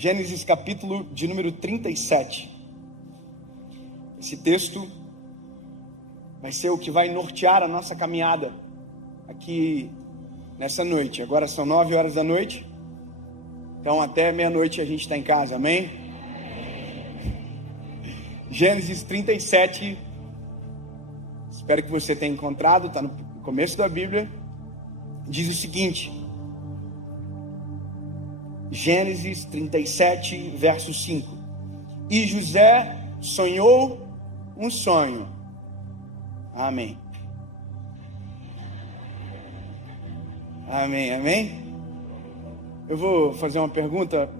Gênesis capítulo de número 37. Esse texto vai ser o que vai nortear a nossa caminhada aqui nessa noite. Agora são 9 horas da noite, então até meia-noite a gente está em casa, amém? Gênesis 37, espero que você tenha encontrado, está no começo da Bíblia, diz o seguinte: Gênesis 37, verso 5. E José sonhou um sonho. Amém. Amém, amém? Eu vou fazer uma pergunta,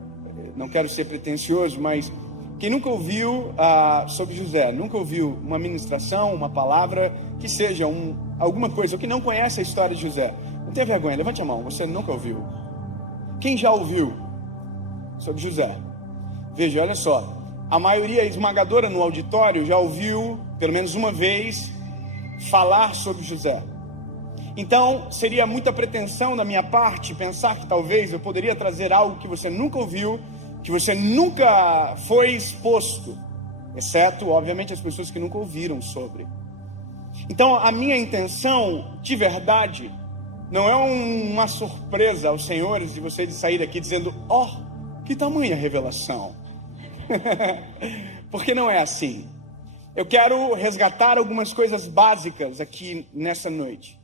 não quero ser pretensioso, mas quem nunca ouviu sobre José, nunca ouviu uma ministração, uma palavra, que seja alguma coisa, ou que não conhece a história de José, não tenha vergonha, levante a mão, você nunca ouviu. Quem já ouviu sobre José? Veja, olha só, a maioria esmagadora no auditório já ouviu, pelo menos uma vez, falar sobre José. Então, seria muita pretensão da minha parte pensar que talvez eu poderia trazer algo que você nunca ouviu, que você nunca foi exposto, exceto, obviamente, as pessoas que nunca ouviram sobre. Então, a minha intenção, de verdade, não é uma surpresa aos senhores de vocês de sair daqui dizendo: que tamanha revelação. Porque não é assim. Eu quero resgatar algumas coisas básicas aqui nessa noite.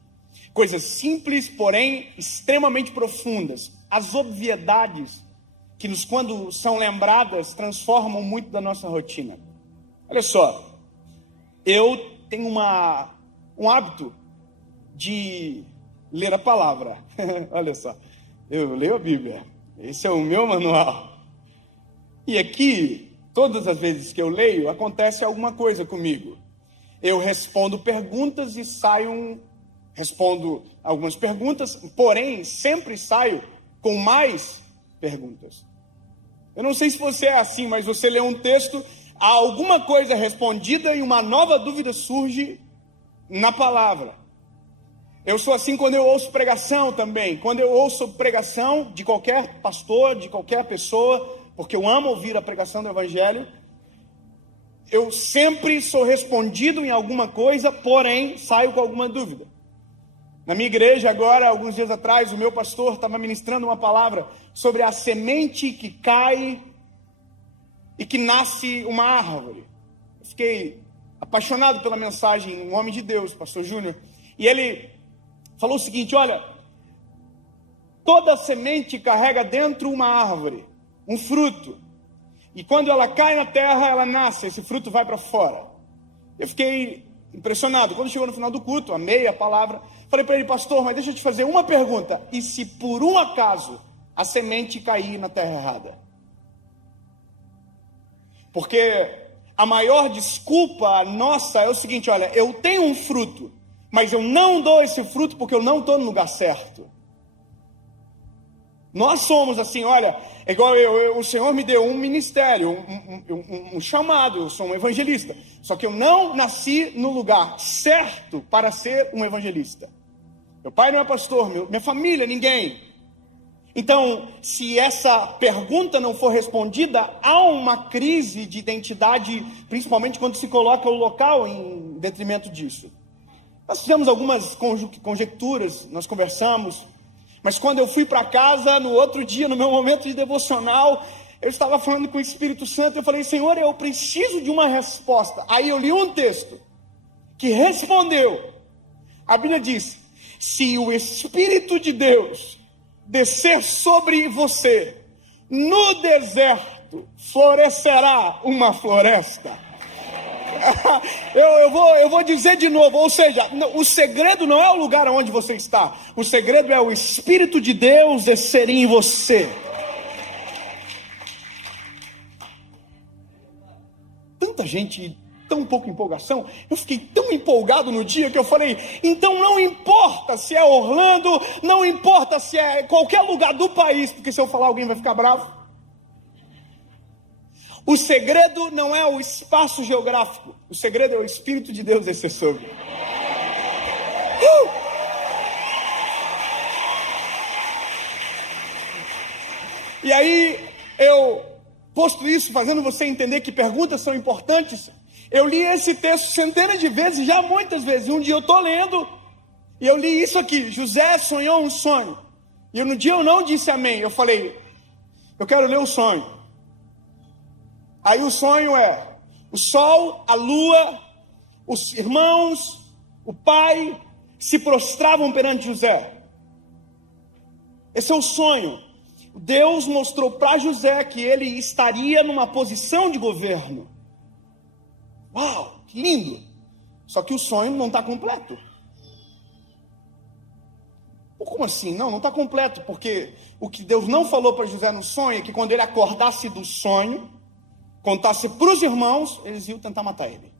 Coisas simples, porém extremamente profundas. As obviedades que quando são lembradas, transformam muito da nossa rotina. Olha só, eu tenho um hábito de ler a palavra. Olha só, eu leio a Bíblia. Esse é o meu manual. E aqui, todas as vezes que eu leio, acontece alguma coisa comigo. Eu respondo perguntas e respondo algumas perguntas, porém, sempre saio com mais perguntas. Eu não sei se você é assim, mas você lê um texto, há alguma coisa respondida e uma nova dúvida surge na palavra. Eu sou assim quando eu ouço pregação também. Quando eu ouço pregação de qualquer pastor, de qualquer pessoa, porque eu amo ouvir a pregação do Evangelho, eu sempre sou respondido em alguma coisa, porém saio com alguma dúvida. Na minha igreja agora, alguns dias atrás, o meu pastor estava ministrando uma palavra sobre a semente que cai e que nasce uma árvore. Eu fiquei apaixonado pela mensagem, um homem de Deus, pastor Júnior, e ele falou o seguinte: olha, toda semente carrega dentro uma árvore, um fruto, e quando ela cai na terra, ela nasce, esse fruto vai para fora. Eu fiquei impressionado. Quando chegou no final do culto, amei a palavra, falei para ele: pastor, mas deixa eu te fazer uma pergunta, e se por um acaso a semente cair na terra errada? Porque a maior desculpa nossa é o seguinte: olha, eu tenho um fruto, mas eu não dou esse fruto porque eu não estou no lugar certo. Nós somos assim, olha, é igual o Senhor me deu um ministério, um chamado, eu sou um evangelista, só que eu não nasci no lugar certo para ser um evangelista. Meu pai não é pastor, minha família, ninguém. Então, se essa pergunta não for respondida, há uma crise de identidade, principalmente quando se coloca o local em detrimento disso. Nós fizemos algumas conjecturas, nós conversamos, mas quando eu fui para casa, no outro dia, no meu momento de devocional, eu estava falando com o Espírito Santo, eu falei: Senhor, eu preciso de uma resposta. Aí eu li um texto que respondeu. A Bíblia diz: se o Espírito de Deus descer sobre você, no deserto florescerá uma floresta. Eu vou dizer de novo, ou seja, o segredo não é o lugar onde você está, o segredo é o Espírito de Deus descer em você. Tanta gente, tão pouca empolgação. Eu fiquei tão empolgado no dia que eu falei: então não importa se é Orlando, não importa se é qualquer lugar do país, porque se eu falar alguém vai ficar bravo. O segredo não é o espaço geográfico, o segredo é o Espírito de Deus descer sobre. E aí, eu, posto isso, fazendo você entender que perguntas são importantes, eu li esse texto centenas de vezes, já muitas vezes. Um dia eu estou lendo, e eu li isso aqui: José sonhou um sonho. E no dia eu não disse amém, eu falei, eu quero ler o sonho. Aí o sonho é: o sol, a lua, os irmãos, o pai se prostravam perante José. Esse é o sonho. Deus mostrou para José que ele estaria numa posição de governo. Uau, que lindo! Só que o sonho não está completo. Como assim? Não está completo, porque o que Deus não falou para José no sonho é que quando ele acordasse do sonho, contasse para os irmãos, eles iam tentar matar ele.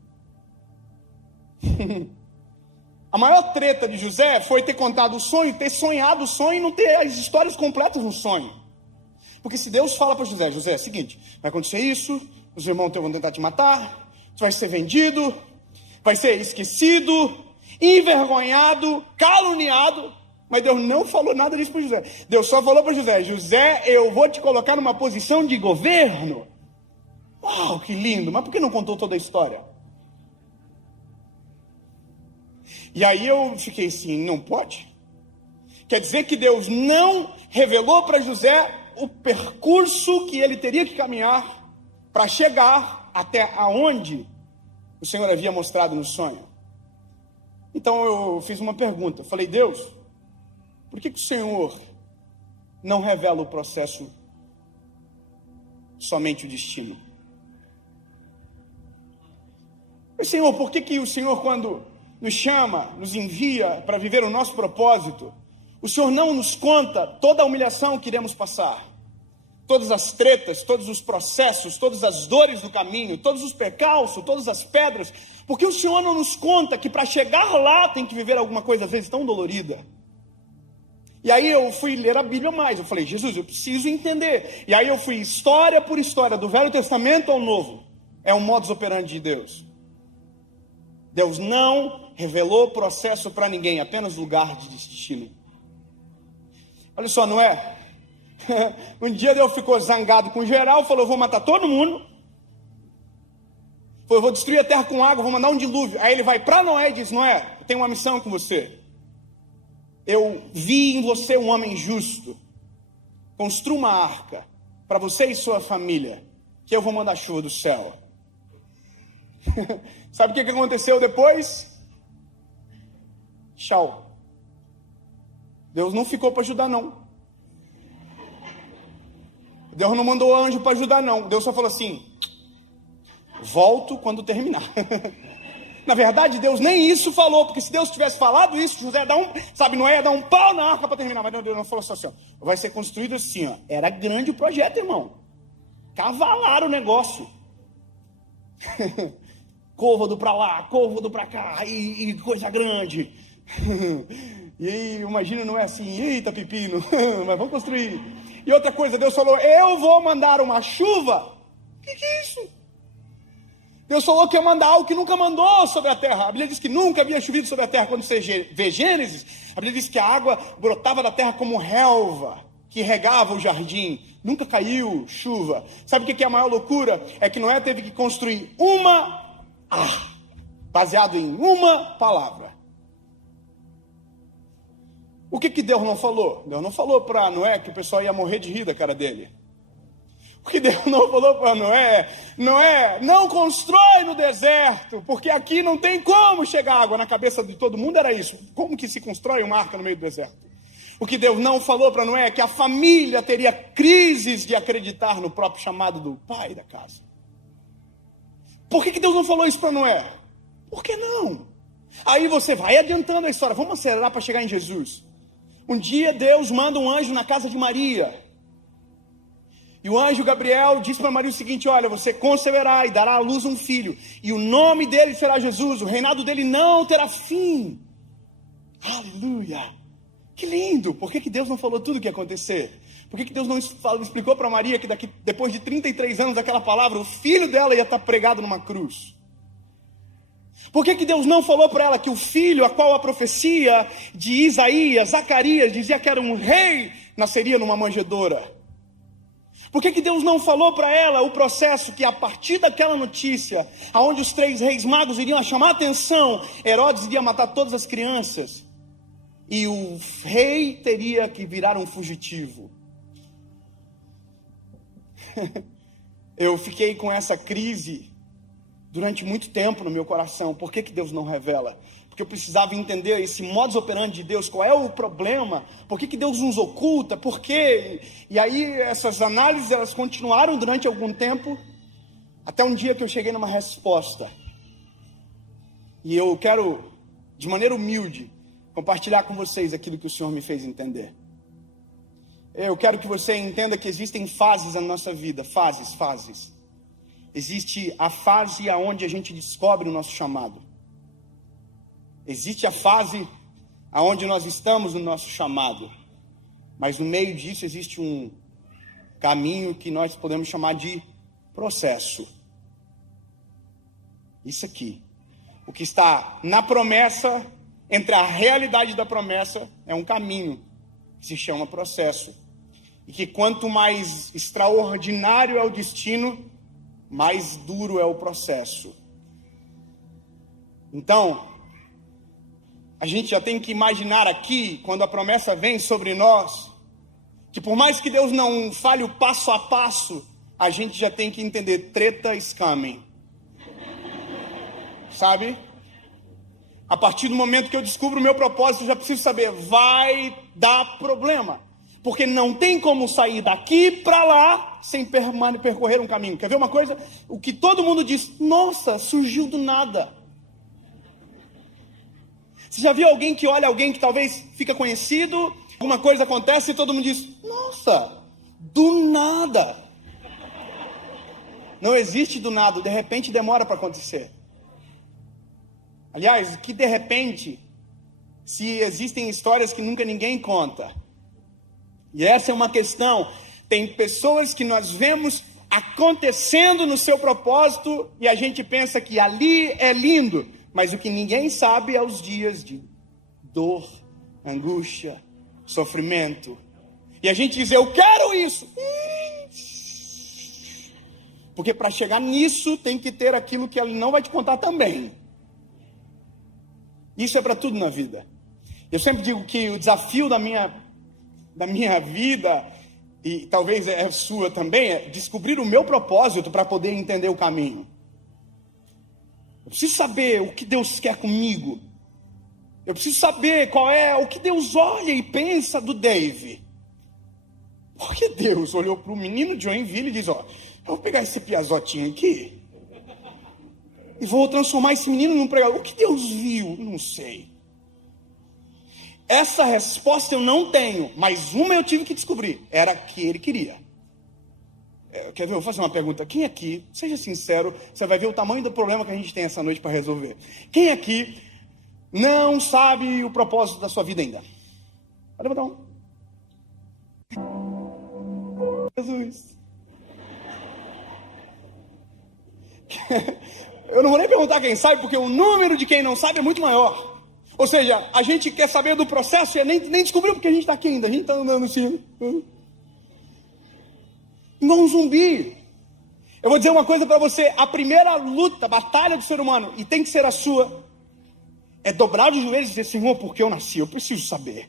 A maior treta de José foi ter contado o sonho, ter sonhado o sonho e não ter as histórias completas no sonho. Porque se Deus fala para José, José, é o seguinte, vai acontecer isso, os irmãos vão tentar te matar, tu vai ser vendido, vai ser esquecido, envergonhado, caluniado. Mas Deus não falou nada disso para José. Deus só falou para José, José, eu vou te colocar numa posição de governo. Uau, que lindo, mas por que não contou toda a história? E aí eu fiquei assim, não pode? Quer dizer que Deus não revelou para José o percurso que ele teria que caminhar para chegar até aonde o Senhor havia mostrado no sonho. Então eu fiz uma pergunta, falei, Deus, por que o Senhor não revela o processo, somente o destino? Senhor, por que o Senhor, quando nos chama, nos envia para viver o nosso propósito, o Senhor não nos conta toda a humilhação que iremos passar, todas as tretas, todos os processos, todas as dores do caminho, todos os percalços, todas as pedras? Porque o Senhor não nos conta que para chegar lá tem que viver alguma coisa às vezes tão dolorida? E aí eu fui ler a Bíblia mais, eu falei, Jesus, eu preciso entender. E aí eu fui história por história, do Velho Testamento ao Novo. É um modus operandi de Deus. Deus não revelou processo para ninguém, apenas lugar de destino. Olha só, não é? Um dia Deus ficou zangado com geral, falou, eu vou matar todo mundo. Falou, eu vou destruir a terra com água, vou mandar um dilúvio. Aí ele vai para Noé e diz, Noé, eu tenho uma missão com você. Eu vi em você um homem justo. Construa uma arca para você e sua família, que eu vou mandar chuva do céu. Sabe o que aconteceu depois? Tchau. Deus não ficou para ajudar, não. Deus não mandou anjo para ajudar, não. Deus só falou assim, volto quando terminar. Na verdade, Deus nem isso falou, porque se Deus tivesse falado isso, José ia dar Noé ia dar um pau na arca para terminar. Mas Deus não falou assim, ó, vai ser construído assim, ó. Era grande o projeto, irmão. Cavalaram o negócio. Côvado para lá, côvado para cá, e coisa grande. E aí, imagina, não é assim, eita pepino, mas vamos construir. E outra coisa, Deus falou, eu vou mandar uma chuva. O que é isso? Deus falou que ia mandar algo que nunca mandou sobre a terra. A Bíblia diz que nunca havia chovido sobre a terra. Quando você vê Gênesis, a Bíblia diz que a água brotava da terra como relva, que regava o jardim. Nunca caiu chuva. Sabe o que é a maior loucura? É que Noé teve que construir baseado em uma palavra. O que Deus não falou? Deus não falou para Noé que o pessoal ia morrer de rir da cara dele. O que Deus não falou para Noé, não constrói no deserto, porque aqui não tem como chegar água. Na cabeça de todo mundo era isso. Como que se constrói uma arca no meio do deserto? O que Deus não falou para Noé é que a família teria crises de acreditar no próprio chamado do pai da casa. Por que Deus não falou isso para Noé? Por que não? Aí você vai adiantando a história. Vamos acelerar para chegar em Jesus. Um dia Deus manda um anjo na casa de Maria. E o anjo Gabriel diz para Maria o seguinte, olha, você conceberá e dará à luz um filho. E o nome dele será Jesus. O reinado dele não terá fim. Aleluia. Que lindo. Por que Deus não falou tudo o que ia acontecer? Por que Deus não explicou para Maria que depois de 33 anos daquela palavra, o filho dela ia estar pregado numa cruz? Por que Deus não falou para ela que o filho, a qual a profecia de Isaías, Zacarias, dizia que era um rei, nasceria numa manjedoura? Por que Deus não falou para ela o processo que a partir daquela notícia, aonde os 3 reis magos iriam chamar a atenção, Herodes iria matar todas as crianças e o rei teria que virar um fugitivo? Eu fiquei com essa crise durante muito tempo no meu coração. Por que Deus não revela? Porque eu precisava entender esse modus operandi de Deus. Qual é o problema? Por que Deus nos oculta? Por quê? E aí essas análises, elas continuaram durante algum tempo, até um dia que eu cheguei numa resposta. E eu quero, de maneira humilde, compartilhar com vocês aquilo que o Senhor me fez entender. Eu quero que você entenda que existem fases na nossa vida. Fases. Existe a fase onde a gente descobre o nosso chamado. Existe a fase onde nós estamos no nosso chamado. Mas no meio disso existe um caminho que nós podemos chamar de processo. Isso aqui. O que está na promessa, entre a realidade da promessa, é um caminho que se chama processo. E que quanto mais extraordinário é o destino, mais duro é o processo. Então, a gente já tem que imaginar aqui, quando a promessa vem sobre nós, que por mais que Deus não fale o passo a passo, a gente já tem que entender, treta is coming. Sabe? A partir do momento que eu descubro o meu propósito, eu já preciso saber, vai dar problema. Porque não tem como sair daqui para lá sem percorrer um caminho. Quer ver uma coisa? O que todo mundo diz, nossa, surgiu do nada. Você já viu alguém que olha alguém que talvez fica conhecido, alguma coisa acontece e todo mundo diz, nossa, do nada. Não existe do nada, de repente demora para acontecer. Aliás, que de repente, se existem histórias que nunca ninguém conta. E essa é uma questão. Tem pessoas que nós vemos acontecendo no seu propósito e a gente pensa que ali é lindo. Mas o que ninguém sabe é os dias de dor, angústia, sofrimento. E a gente diz, eu quero isso. Porque para chegar nisso tem que ter aquilo que ele não vai te contar também. Isso é para tudo na vida. Eu sempre digo que o desafio da minha vida, e talvez é sua também, é descobrir o meu propósito para poder entender o caminho. Eu preciso saber o que Deus quer comigo. Eu preciso saber qual é o que Deus olha e pensa do Dave. Porque Deus olhou para o menino de Joinville e diz, ó, eu vou pegar esse piazotinho aqui e vou transformar esse menino num pregador. O que Deus viu? Não sei. Essa resposta eu não tenho, mas uma eu tive que descobrir. Era a que ele queria. Quer ver? Eu vou fazer uma pergunta. Quem aqui, seja sincero, você vai ver o tamanho do problema que a gente tem essa noite para resolver. Quem aqui não sabe o propósito da sua vida ainda? Pode botar um. Jesus. Eu não vou nem perguntar quem sabe, porque o número de quem não sabe é muito maior. Ou seja, a gente quer saber do processo e nem descobriu porque a gente está aqui ainda. A gente está andando assim. Igual um zumbi. Eu vou dizer uma coisa para você. A primeira luta, batalha do ser humano, e tem que ser a sua, é dobrar os joelhos e dizer, Senhor, por que eu nasci? Eu preciso saber.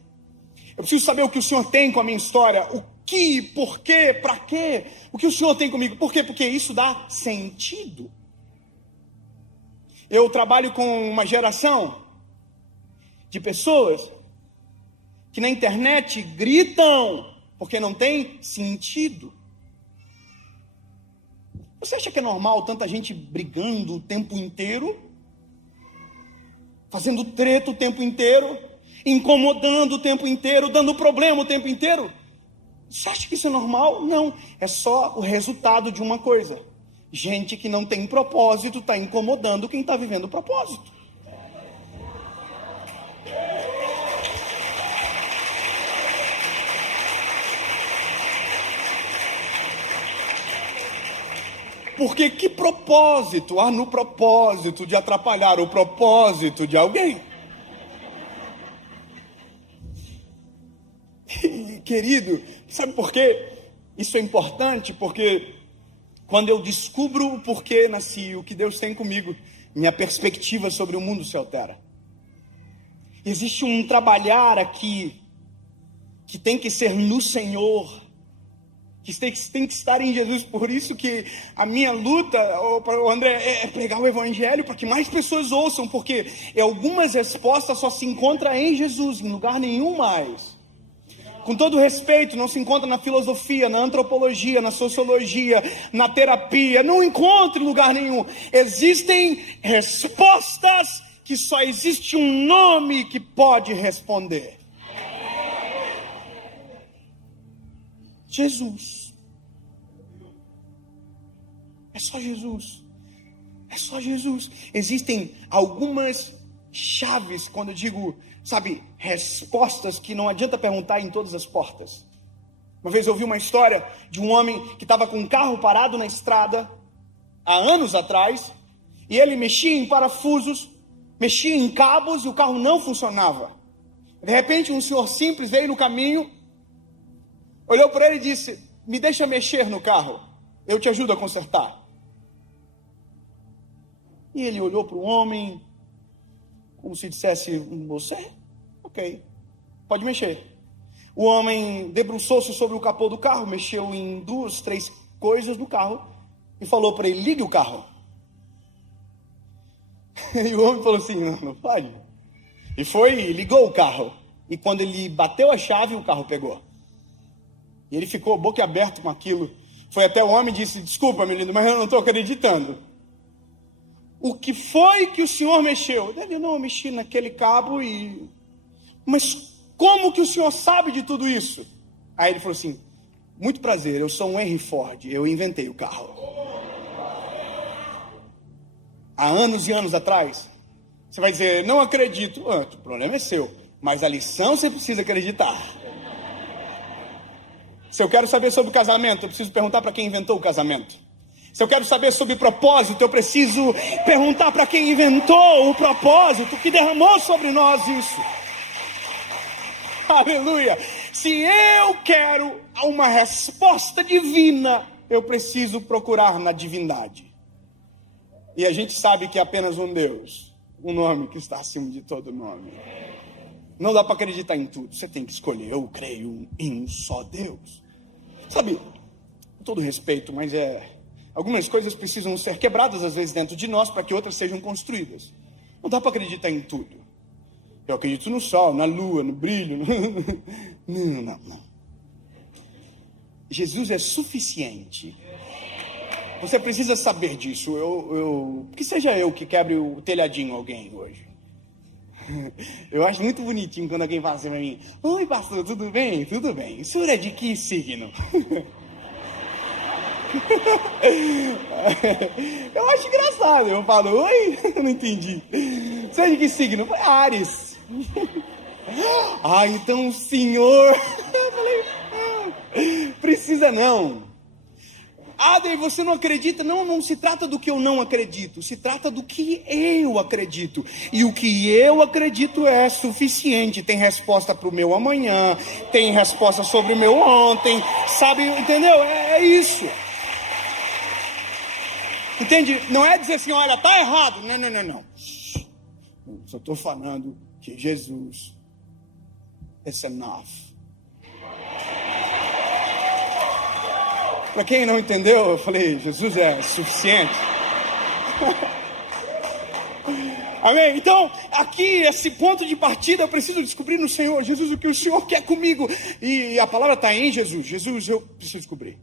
Eu preciso saber o que o Senhor tem com a minha história. O que, por quê, para quê? O que o Senhor tem comigo? Por quê? Porque isso dá sentido. Eu trabalho com uma geração de pessoas que na internet gritam porque não tem sentido. Você acha que é normal tanta gente brigando o tempo inteiro? Fazendo treta o tempo inteiro? Incomodando o tempo inteiro? Dando problema o tempo inteiro? Você acha que isso é normal? Não. É só o resultado de uma coisa. Gente que não tem propósito está incomodando quem está vivendo o propósito. Porque que propósito há no propósito de atrapalhar o propósito de alguém? E, querido, sabe por quê? Isso é importante porque quando eu descubro o porquê nasci, o que Deus tem comigo, minha perspectiva sobre o mundo se altera. Existe um trabalhar aqui que tem que ser no Senhor, que tem que estar em Jesus. Por isso que a minha luta, André, é pregar o Evangelho para que mais pessoas ouçam, porque algumas respostas só se encontram em Jesus, em lugar nenhum mais. Com todo respeito, não se encontra na filosofia, na antropologia, na sociologia, na terapia, não encontra em lugar nenhum. Existem respostas que só existe um nome que pode responder. Jesus. É só Jesus. É só Jesus. Existem algumas chaves, quando eu digo, respostas que não adianta perguntar em todas as portas. Uma vez eu ouvi uma história de um homem que estava com um carro parado na estrada, há anos atrás, e ele mexia em parafusos, mexia em cabos e o carro não funcionava. De repente um senhor simples veio no caminho, olhou para ele e disse: me deixa mexer no carro, eu te ajudo a consertar. E ele olhou para o homem, como se dissesse: você? Ok, pode mexer. O homem debruçou-se sobre o capô do carro, mexeu em 2, 3 coisas no carro e falou para ele: ligue o carro. E o homem falou assim: não pode. E foi e ligou o carro. E quando ele bateu a chave, o carro pegou. E ele ficou boquiaberto com aquilo. Foi até o homem e disse: desculpa, meu lindo, mas eu não estou acreditando. O que foi que o senhor mexeu? Ele: não, eu mexi naquele cabo e... Mas como que o senhor sabe de tudo isso? Aí ele falou assim: muito prazer, eu sou um Henry Ford, eu inventei o carro. Há anos e anos atrás. Você vai dizer: não acredito. O problema é seu, mas a lição você precisa acreditar. Se eu quero saber sobre o casamento, eu preciso perguntar para quem inventou o casamento. Se eu quero saber sobre propósito, eu preciso perguntar para quem inventou o propósito, que derramou sobre nós isso. Aleluia! Se eu quero uma resposta divina, eu preciso procurar na divindade. E a gente sabe que é apenas um Deus, um nome que está acima de todo nome. Não dá para acreditar em tudo, você tem que escolher. Eu creio em um só Deus. Sabe, com todo respeito, mas algumas coisas precisam ser quebradas às vezes dentro de nós para que outras sejam construídas. Não dá para acreditar em tudo. Eu acredito no sol, na lua, no brilho. Não. Jesus é suficiente. Você precisa saber disso. Que seja eu que quebre o telhadinho alguém hoje. Eu acho muito bonitinho quando alguém fala assim pra mim: oi, pastor, tudo bem? Tudo bem. O senhor é de que signo? Eu acho engraçado. Eu falo: oi? Eu não entendi. Você é de que signo? Eu falei: Áries. Então o senhor... Eu falei: precisa não. Daí você não acredita? Não se trata do que eu não acredito, se trata do que eu acredito. E o que eu acredito é suficiente. Tem resposta para o meu amanhã, tem resposta sobre o meu ontem, entendeu? É isso. Entende? Não é dizer assim: olha, tá errado. Não. Só estou falando que Jesus is enough. Para quem não entendeu, eu falei: Jesus é suficiente. Amém? Então, aqui, esse ponto de partida, eu preciso descobrir no Senhor. Jesus, o que o Senhor quer comigo? E a palavra está em Jesus. Jesus, eu preciso descobrir.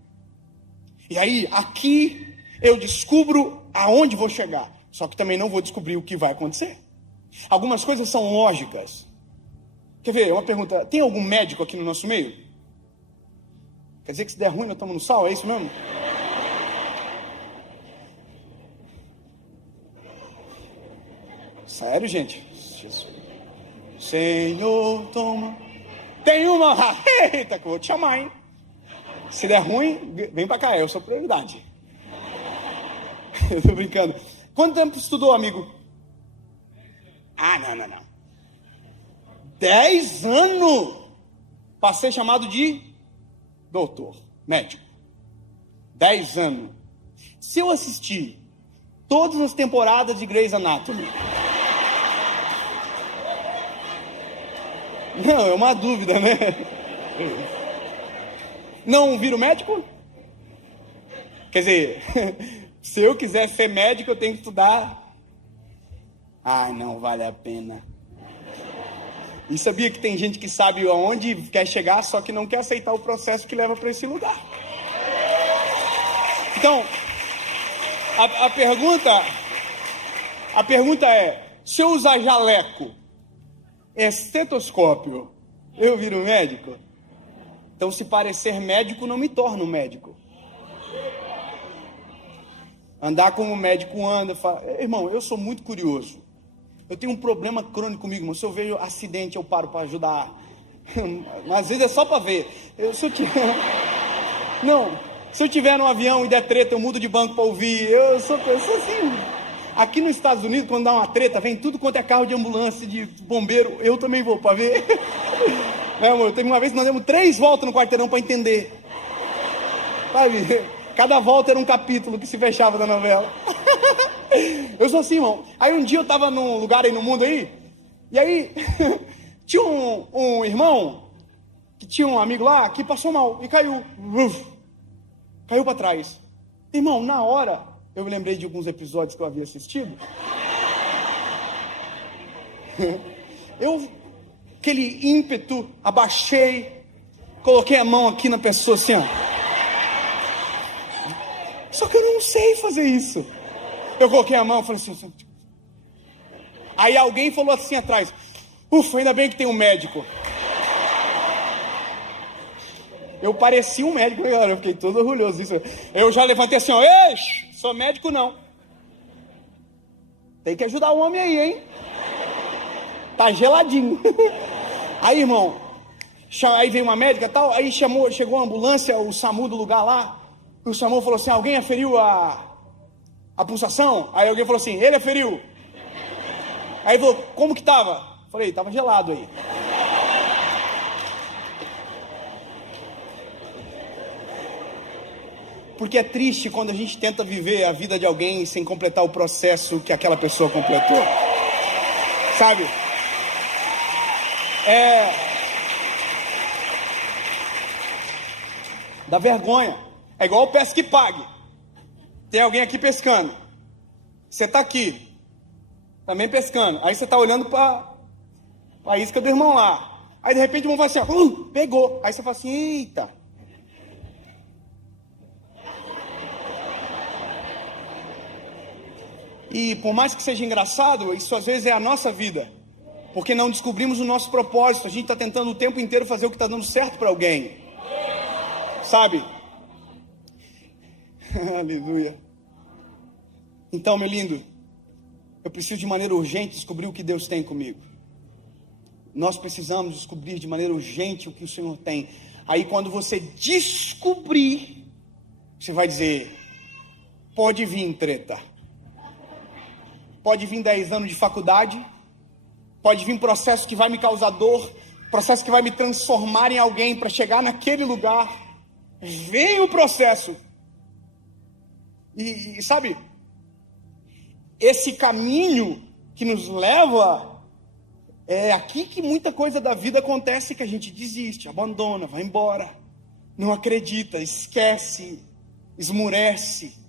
E aí, aqui, eu descubro aonde vou chegar. Só que também não vou descobrir o que vai acontecer. Algumas coisas são lógicas. Quer ver? Uma pergunta: tem algum médico aqui no nosso meio? Quer dizer que se der ruim, nós estamos no sal, é isso mesmo? Sério, gente? Jesus. Senhor, toma. Tem uma. Eita, que eu vou te chamar, hein? Se der ruim, vem pra cá, eu sou prioridade. Eu tô brincando. Quanto tempo estudou, amigo? Não. 10 anos para ser chamado de doutor, médico. 10 anos. Se eu assistir todas as temporadas de Grey's Anatomy... Não, é uma dúvida, né? Não viro médico? Quer dizer, se eu quiser ser médico, eu tenho que estudar. Ai, não vale a pena. E sabia que tem gente que sabe aonde quer chegar, só que não quer aceitar o processo que leva para esse lugar. Então, a pergunta é, se eu usar jaleco, estetoscópio, eu viro médico? Então, se parecer médico, não me torno médico. Andar como o médico anda, irmão, eu sou muito curioso. Eu tenho um problema crônico comigo, irmão. Se eu vejo acidente, eu paro para ajudar. Mas às vezes é só para ver. Se eu tiver num avião e der treta, eu mudo de banco para ouvir. Eu sou assim. Aqui nos Estados Unidos, quando dá uma treta, vem tudo quanto é carro de ambulância, de bombeiro. Eu também vou para ver. Amor, teve uma vez que nós demos 3 voltas no quarteirão para entender. Sabe? Cada volta era um capítulo que se fechava da novela. Eu sou assim, irmão. Aí um dia eu tava num lugar aí no mundo aí, e aí tinha um irmão que tinha um amigo lá que passou mal e caiu. Caiu para trás. Irmão, na hora, eu me lembrei de alguns episódios que eu havia assistido. Aquele ímpeto, abaixei, coloquei a mão aqui na pessoa assim, ó. Só que eu não sei fazer isso. Eu coloquei a mão e falei assim. Aí alguém falou assim atrás, ufa, ainda bem que tem um médico. Eu parecia um médico, galera, eu fiquei todo orgulhoso disso. Eu já levantei assim, ó, ei, sou médico não. Tem que ajudar o homem aí, hein? Tá geladinho. Aí, irmão, aí veio uma médica e tal, aí chegou a ambulância, o SAMU do lugar lá, e o SAMU falou assim, alguém aferiu a pulsação? Aí alguém falou assim, ele aferiu. Aí falou, como que tava? Falei, tava gelado aí. Porque é triste quando a gente tenta viver a vida de alguém sem completar o processo que aquela pessoa completou. Sabe? Dá vergonha. É igual o pesca que pague. Tem alguém aqui pescando. Você tá aqui. Também pescando. Aí você tá olhando para a isca do irmão lá. Aí de repente o irmão fala assim, ó, pegou. Aí você fala assim, eita. E por mais que seja engraçado, isso às vezes é a nossa vida. Porque não descobrimos o nosso propósito. A gente está tentando o tempo inteiro fazer o que está dando certo para alguém. Sabe? Aleluia. Então, meu lindo, eu preciso de maneira urgente descobrir o que Deus tem comigo. Nós precisamos descobrir de maneira urgente o que o Senhor tem. Aí quando você descobrir, você vai dizer, pode vir treta. Pode vir 10 anos de faculdade, pode vir processo que vai me causar dor, processo que vai me transformar em alguém para chegar naquele lugar. Vem o processo. E sabe, esse caminho que nos leva, é aqui que muita coisa da vida acontece, que a gente desiste, abandona, vai embora, não acredita, esquece, esmurece.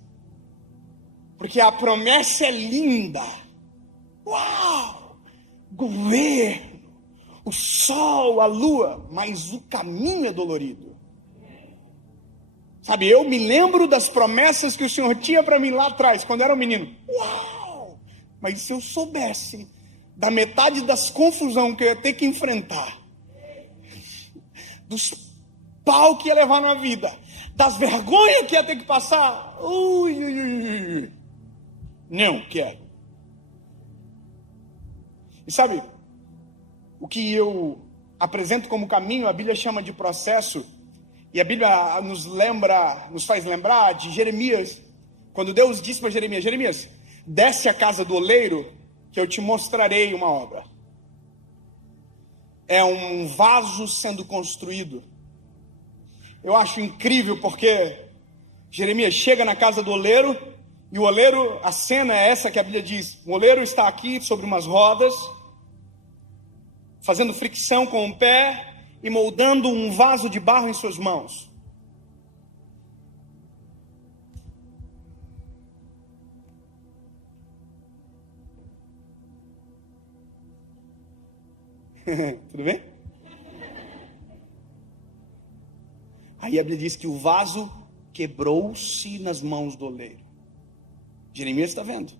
Porque a promessa é linda. Uau! Governo, o sol, a lua, mas o caminho é dolorido. Sabe, eu me lembro das promessas que o Senhor tinha para mim lá atrás, quando eu era um menino. Uau! Mas se eu soubesse da metade das confusões que eu ia ter que enfrentar, dos pau que ia levar na vida, das vergonhas que ia ter que passar, não quero. E sabe, o que eu apresento como caminho, a Bíblia chama de processo, e a Bíblia nos faz lembrar de Jeremias, quando Deus disse para Jeremias, Jeremias, desce à casa do oleiro, que eu te mostrarei uma obra. É um vaso sendo construído. Eu acho incrível porque Jeremias chega na casa do oleiro, e o oleiro, a cena é essa que a Bíblia diz: o oleiro está aqui sobre umas rodas, fazendo fricção com o pé e moldando um vaso de barro em suas mãos. Tudo bem? Aí a Bíblia diz que o vaso quebrou-se nas mãos do oleiro. Jeremias está vendo.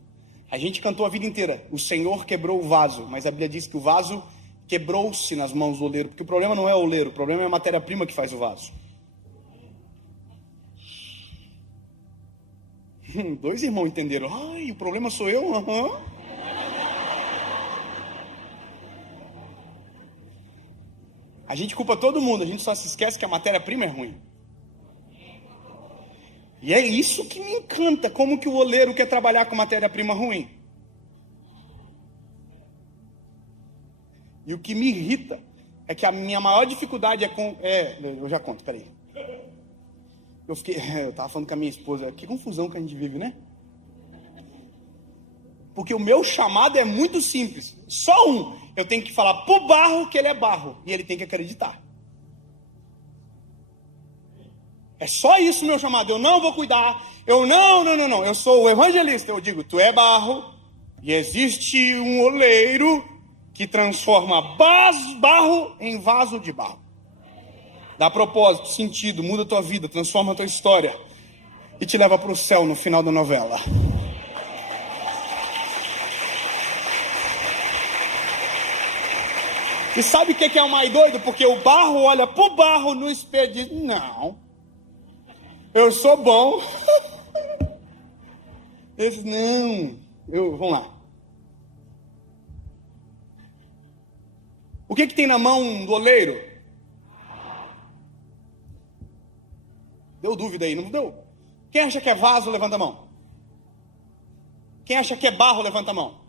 A gente cantou a vida inteira: o Senhor quebrou o vaso. Mas a Bíblia diz que o vaso quebrou-se nas mãos do oleiro. Porque o problema não é o oleiro, o problema é a matéria-prima que faz o vaso. Dois irmãos entenderam. Ai, o problema sou eu? Uhum. A gente culpa todo mundo, a gente só se esquece que a matéria-prima é ruim. E é isso que me encanta, como que o oleiro quer trabalhar com matéria-prima ruim. E o que me irrita é que a minha maior dificuldade eu já conto, peraí. Eu tava falando com a minha esposa, que confusão que a gente vive, né? Porque o meu chamado é muito simples, só um. Eu tenho que falar pro barro que ele é barro, e ele tem que acreditar. É só isso o meu chamado. Eu não vou cuidar, não. Eu sou o evangelista. Eu digo, tu é barro, e existe um oleiro que transforma barro em vaso de barro. Dá propósito, sentido, muda a tua vida, transforma a tua história e te leva para o céu no final da novela. E sabe o que é o mais doido? Porque o barro olha pro barro no espelho e diz: não, eu sou bom. Ele diz: não, vamos lá. O que tem na mão do oleiro? Deu dúvida aí, não deu? Quem acha que é vaso, levanta a mão. Quem acha que é barro, levanta a mão.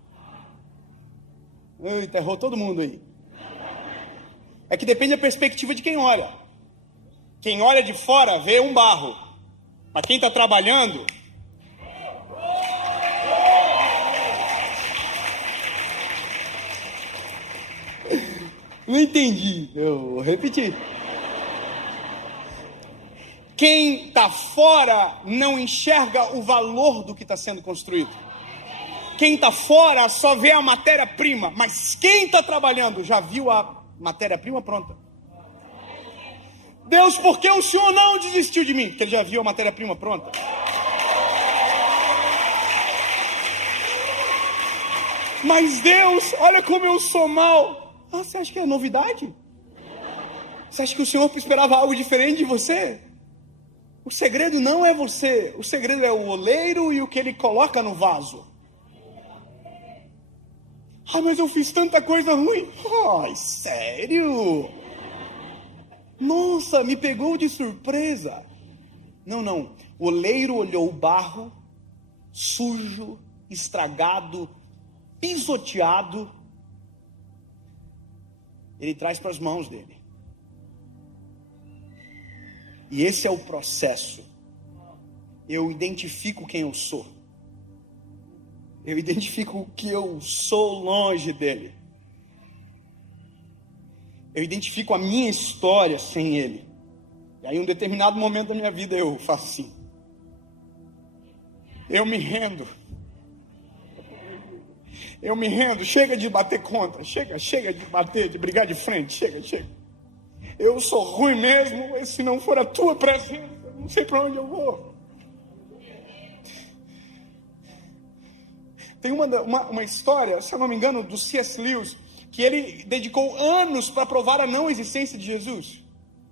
Eita, errou todo mundo aí. É que depende da perspectiva de quem olha. Quem olha de fora vê um barro. Mas quem está trabalhando... Não entendi. Eu vou repetir. Quem está fora não enxerga o valor do que está sendo construído. Quem está fora só vê a matéria-prima. Mas quem está trabalhando já viu a matéria-prima pronta. Deus, por que o Senhor não desistiu de mim? Porque ele já viu a matéria-prima pronta. Mas Deus, olha como eu sou mal. Ah, você acha que é novidade? Você acha que o Senhor esperava algo diferente de você? O segredo não é você. O segredo é o oleiro e o que ele coloca no vaso. Ah, mas eu fiz tanta coisa ruim. Ai, sério? Nossa, me pegou de surpresa. Não. O oleiro olhou o barro, sujo, estragado, pisoteado. Ele traz para as mãos dele. E esse é o processo. Eu identifico quem eu sou. Eu identifico o que eu sou longe dele. Eu identifico a minha história sem ele. E aí, em um determinado momento da minha vida, eu faço assim. Eu me rendo. Eu me rendo. Chega de bater contra. Chega de bater, de brigar de frente. Chega. Eu sou ruim mesmo. Se não for a tua presença, não sei para onde eu vou. Tem uma história, se eu não me engano, do C.S. Lewis, que ele dedicou anos para provar a não existência de Jesus,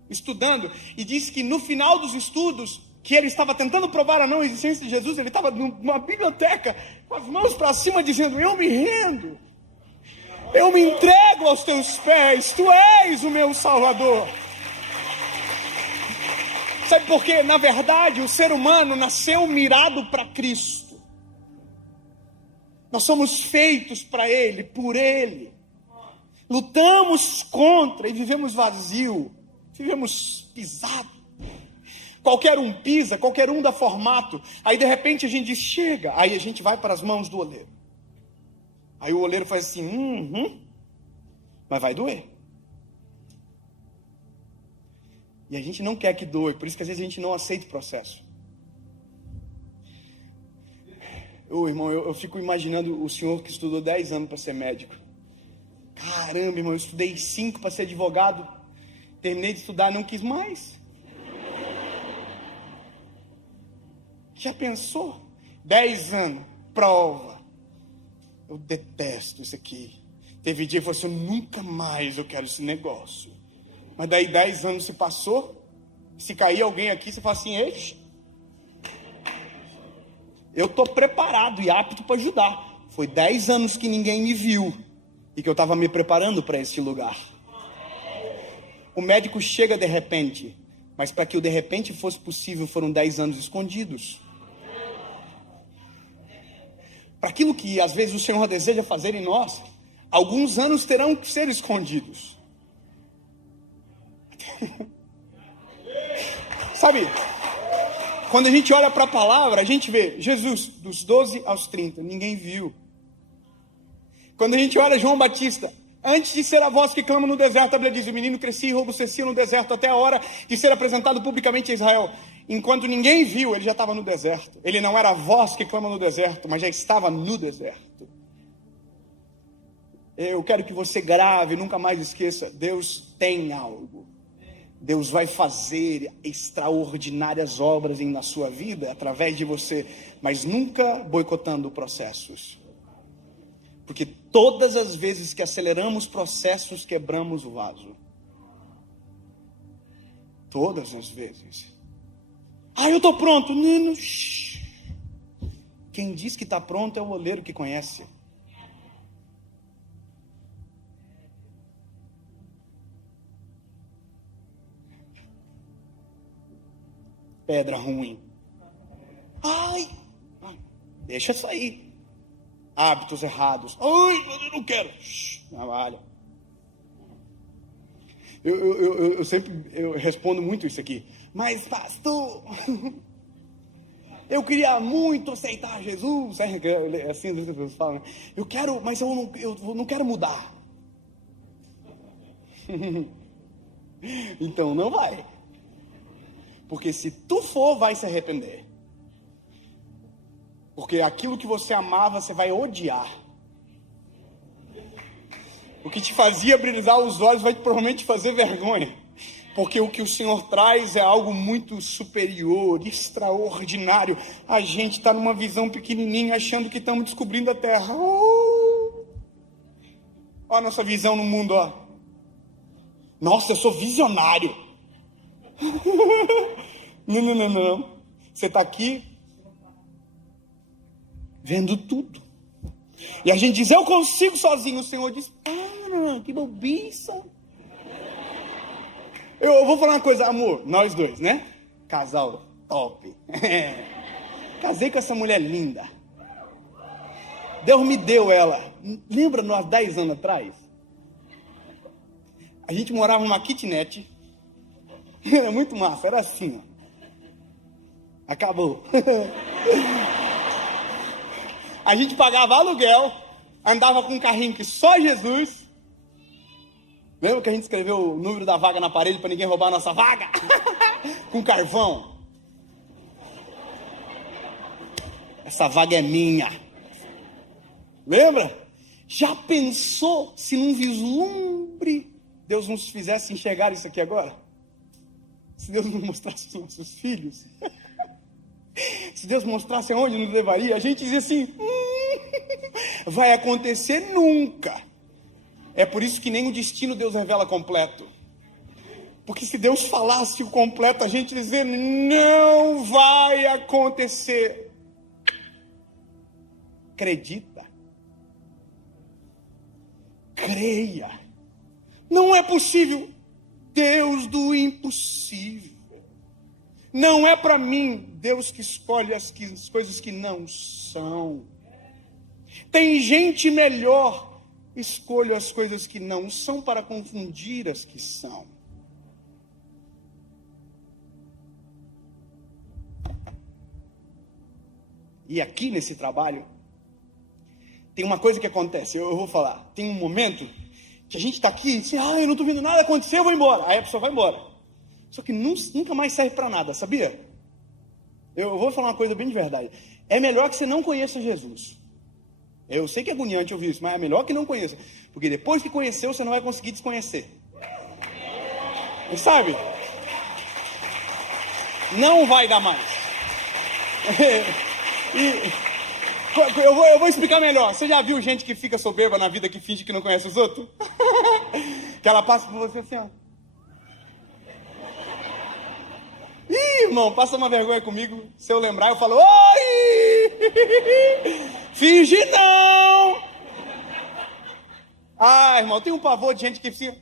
estudando, e disse que no final dos estudos, que ele estava tentando provar a não existência de Jesus, ele estava numa biblioteca, com as mãos para cima, dizendo: eu me rendo, eu me entrego aos teus pés, tu és o meu Salvador. Sabe por quê? Na verdade, o ser humano nasceu mirado para Cristo. Nós somos feitos para Ele, por Ele. Lutamos contra e vivemos vazio, vivemos pisado. qualquer um pisa, qualquer um dá formato. Aí de repente a gente diz, chega. Aí a gente vai para as mãos do oleiro. Aí o oleiro faz assim, mas vai doer. E a gente não quer que doe, por isso que às vezes a gente não aceita o processo. Irmão, eu fico imaginando o senhor que estudou 10 anos para ser médico. Caramba, irmão, eu estudei 5 para ser advogado. Terminei de estudar, não quis mais. Já pensou? 10 anos, prova. Eu detesto isso aqui. Teve dia que eu falei assim, nunca mais eu quero esse negócio. Mas daí 10 anos se passou. Se cair alguém aqui, você fala assim, eixe, eu estou preparado e apto para ajudar. Foi 10 anos que ninguém me viu. E que eu estava me preparando para esse lugar. O médico chega de repente. Mas para que o de repente fosse possível, foram 10 anos escondidos. Para aquilo que às vezes o Senhor deseja fazer em nós, alguns anos terão que ser escondidos. Sabe, quando a gente olha para a palavra, a gente vê Jesus, dos 12 aos 30, ninguém viu. Quando a gente olha João Batista, antes de ser a voz que clama no deserto, a Bíblia diz, o menino crescia e robustecia no deserto até a hora de ser apresentado publicamente a Israel. Enquanto ninguém viu, ele já estava no deserto. Ele não era a voz que clama no deserto, mas já estava no deserto. Eu quero que você grave, nunca mais esqueça, Deus tem algo. Deus vai fazer extraordinárias obras na sua vida, através de você, mas nunca boicotando processos. Porque todas as vezes que aceleramos processos, quebramos o vaso. Todas as vezes. Eu estou pronto. Quem diz que está pronto é o oleiro que conhece. Pedra ruim. Deixa isso aí. Hábitos errados. Eu não quero. Trabalha. Eu sempre respondo muito isso aqui. Mas pastor, eu queria muito aceitar Jesus. É assim as pessoas falam. Eu quero, mas eu não quero mudar. Então não vai. Porque se tu for, vai se arrepender. Porque aquilo que você amava, você vai odiar. O que te fazia brilhar os olhos vai provavelmente te fazer vergonha. Porque o que o Senhor traz é algo muito superior, extraordinário. A gente está numa visão pequenininha, achando que estamos descobrindo a Terra. Olha a nossa visão no mundo, ó. Nossa, eu sou visionário. Não. Você está aqui vendo tudo. E a gente diz, eu consigo sozinho. O Senhor diz, para, que bobiça. Eu vou falar uma coisa, amor, nós dois, né? Casal top. Casei com essa mulher linda. Deus me deu ela. Lembra nós 10 anos atrás? A gente morava numa kitnet. Era muito massa, era assim, ó. Acabou. A gente pagava aluguel, andava com um carrinho que só Jesus. Lembra que a gente escreveu o número da vaga na parede para ninguém roubar a nossa vaga? Com carvão. Essa vaga é minha. Lembra? Já pensou se num vislumbre Deus nos fizesse enxergar isso aqui agora? Se Deus nos mostrasse os nossos filhos? Se Deus mostrasse aonde nos levaria, a gente dizia assim, vai acontecer nunca. É por isso que nem o destino Deus revela completo. Porque se Deus falasse o completo, a gente dizia, não vai acontecer. Acredita. Creia. Não é possível. Deus do impossível. Não é para mim, Deus que escolhe as coisas que não são. Tem gente melhor, escolho as coisas que não são para confundir as que são. E aqui nesse trabalho, tem uma coisa que acontece, eu vou falar. Tem um momento que a gente está aqui e diz, eu não estou vendo nada acontecer, eu vou embora. Aí a pessoa vai embora. Só que nunca mais serve para nada, sabia? Eu vou falar uma coisa bem de verdade. É melhor que você não conheça Jesus. Eu sei que é agoniante ouvir isso, mas é melhor que não conheça. Porque depois que conheceu, você não vai conseguir desconhecer. E sabe? Não vai dar mais. Eu vou explicar melhor. Você já viu gente que fica soberba na vida que finge que não conhece os outros? Que ela passa por você assim, ó. Ih, irmão, passa uma vergonha comigo. Se eu lembrar, eu falo, oi! Finge não! Ah, irmão, tem um pavor de gente que fica...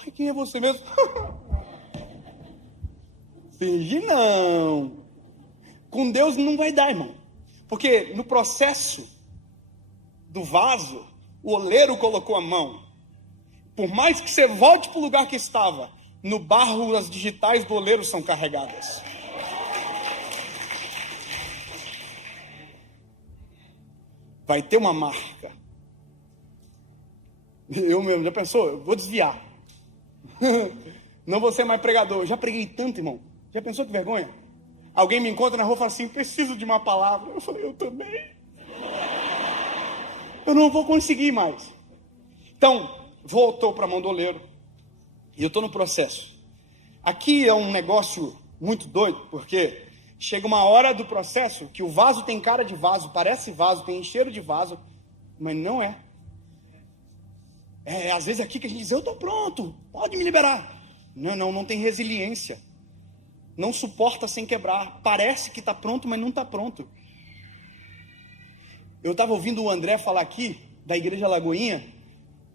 Ai, quem é você mesmo? Finge não! Com Deus não vai dar, irmão. Porque no processo do vaso, o oleiro colocou a mão. Por mais que você volte para o lugar que estava, no barro as digitais do oleiro são carregadas. Vai ter uma marca. Eu mesmo, já pensou? Eu vou desviar. Não vou ser mais pregador. Eu já preguei tanto, irmão. Já pensou que vergonha? Alguém me encontra na rua e fala assim, preciso de uma palavra. Eu falei, eu também. Eu não vou conseguir mais. Então, voltou para a mão do oleiro. E eu estou no processo. Aqui é um negócio muito doido, porque chega uma hora do processo que o vaso tem cara de vaso, parece vaso, tem cheiro de vaso, mas não é. Às vezes aqui que a gente diz, eu estou pronto, pode me liberar. Não tem resiliência. Não suporta sem quebrar. Parece que está pronto, mas não está pronto. Eu estava ouvindo o André falar aqui, da Igreja Lagoinha,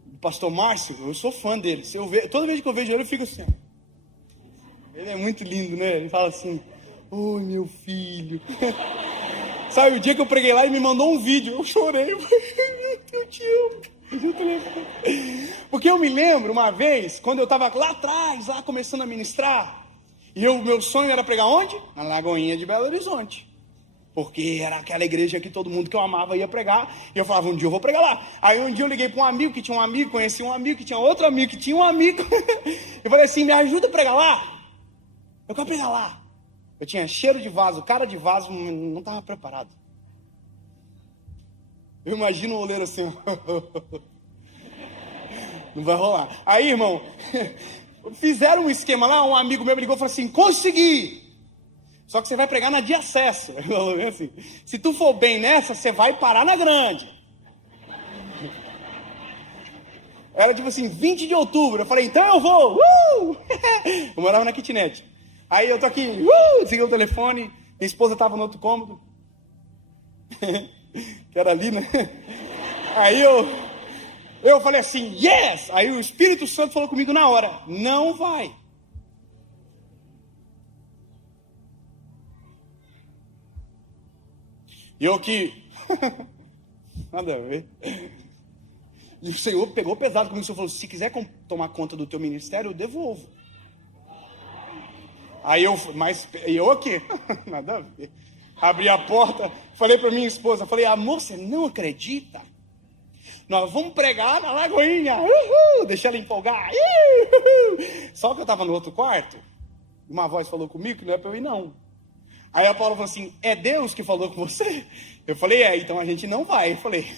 do pastor Márcio, eu sou fã dele. Toda vez que eu vejo ele, eu fico assim. Ele é muito lindo, né? Ele fala assim, oi meu filho. Sabe, o dia que eu preguei lá, ele me mandou um vídeo, eu chorei. Eu te amo. Porque eu me lembro uma vez, quando eu estava lá atrás, lá começando a ministrar, e meu sonho era pregar onde? Na Lagoinha de Belo Horizonte. Porque era aquela igreja que todo mundo que eu amava ia pregar. E eu falava, um dia eu vou pregar lá. Aí um dia eu liguei para um amigo que tinha um amigo, conheci um amigo que tinha outro amigo que tinha um amigo. Eu falei assim, me ajuda a pregar lá? Eu quero pregar lá. Eu tinha cheiro de vaso, cara de vaso, não estava preparado. Eu imagino o oleiro assim. Não vai rolar. Aí, irmão, fizeram um esquema lá, um amigo meu me ligou e falou assim, consegui! Só que você vai pregar na de acesso. Eu falei assim, se tu for bem nessa, você vai parar na grande. Era tipo assim, 20 de outubro. Eu falei, então eu vou! Eu morava na kitnet. Aí eu tô aqui, desliguei o telefone, minha esposa tava no outro cômodo. Que era ali, né? Aí eu falei assim, yes! Aí o Espírito Santo falou comigo na hora, não vai. E eu aqui, nada a ver. E o Senhor pegou pesado comigo, o Senhor falou, se quiser tomar conta do teu ministério, eu devolvo. Aí eu aqui, nada a ver. Abri a porta, falei para minha esposa, falei, amor, você não acredita? Nós vamos pregar na Lagoinha, deixei ela empolgar, Só que eu estava no outro quarto, uma voz falou comigo que não é para eu ir não. Aí a Paula falou assim, é Deus que falou com você? Eu falei, então a gente não vai. Eu falei,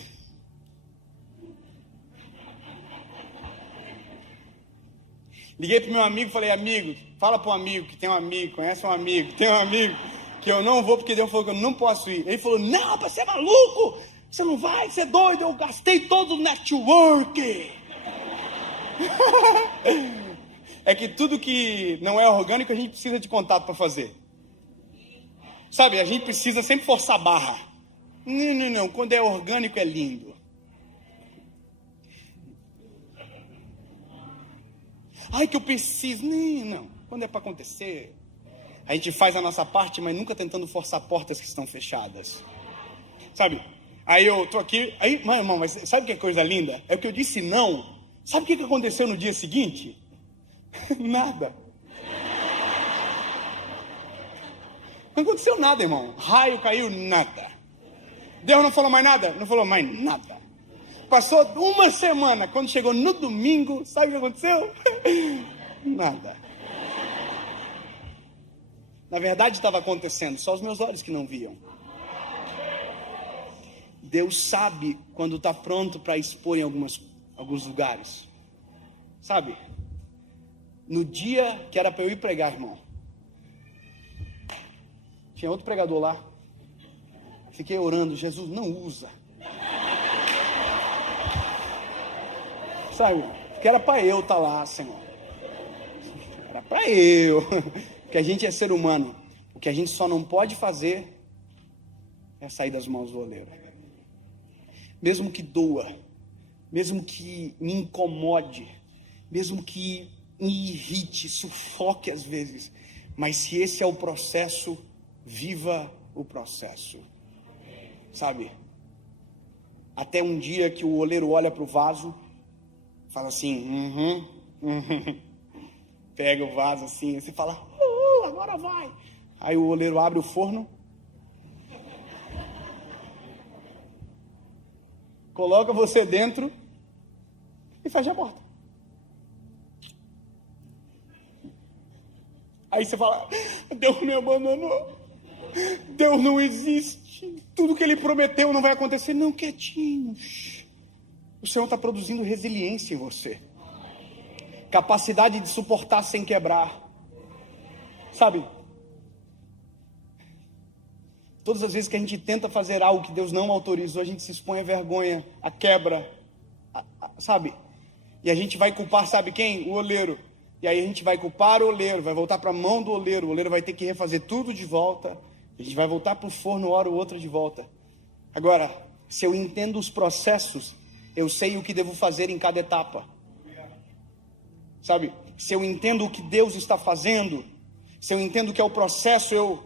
liguei pro meu amigo, falei, amigo, fala pro amigo que tem um amigo, conhece um amigo, tem um amigo, que eu não vou porque Deus falou que eu não posso ir. Ele falou, não, você é maluco, você não vai, você é doido, eu gastei todo o network. É que tudo que não é orgânico a gente precisa de contato para fazer. Sabe, a gente precisa sempre forçar a barra. Não, quando é orgânico é lindo. Ai, que eu preciso. Não, quando é para acontecer, a gente faz a nossa parte, mas nunca tentando forçar portas que estão fechadas. Sabe, aí eu tô aqui, aí, irmão, mas sabe que é coisa linda? É que eu disse não. Sabe o que aconteceu no dia seguinte? Nada. Não aconteceu nada, irmão. Raio caiu, nada. Deus não falou mais nada? Não falou mais nada. Passou uma semana, quando chegou no domingo, sabe o que aconteceu? Nada. Na verdade estava acontecendo, só os meus olhos que não viam. Deus sabe quando está pronto para expor em alguns lugares. Sabe? No dia que era para eu ir pregar, irmão, tinha outro pregador lá. Fiquei orando, Jesus, não usa. Sabe? Porque era para eu estar lá, Senhor. Era para eu. Porque a gente é ser humano. O que a gente só não pode fazer é sair das mãos do oleiro. Mesmo que doa, mesmo que me incomode, mesmo que me irrite, sufoque às vezes, mas se esse é o processo, viva o processo. Sabe? Até um dia que o oleiro olha para o vaso, fala assim, pega o vaso assim, e você fala, agora vai. Aí o oleiro abre o forno, coloca você dentro e fecha a porta. Aí você fala, Deus me abandonou, Deus não existe, tudo que Ele prometeu não vai acontecer. Não, quietinho. O Senhor está produzindo resiliência em você, capacidade de suportar sem quebrar. Sabe? Todas as vezes que a gente tenta fazer algo que Deus não autorizou, a gente se expõe à vergonha, à quebra, sabe? E a gente vai culpar, sabe quem? O oleiro. E aí a gente vai culpar o oleiro, vai voltar para a mão do oleiro, o oleiro vai ter que refazer tudo de volta, a gente vai voltar para o forno, hora ou outra de volta. Agora, se eu entendo os processos, eu sei o que devo fazer em cada etapa. Sabe? Se eu entendo o que Deus está fazendo, se eu entendo que é o processo,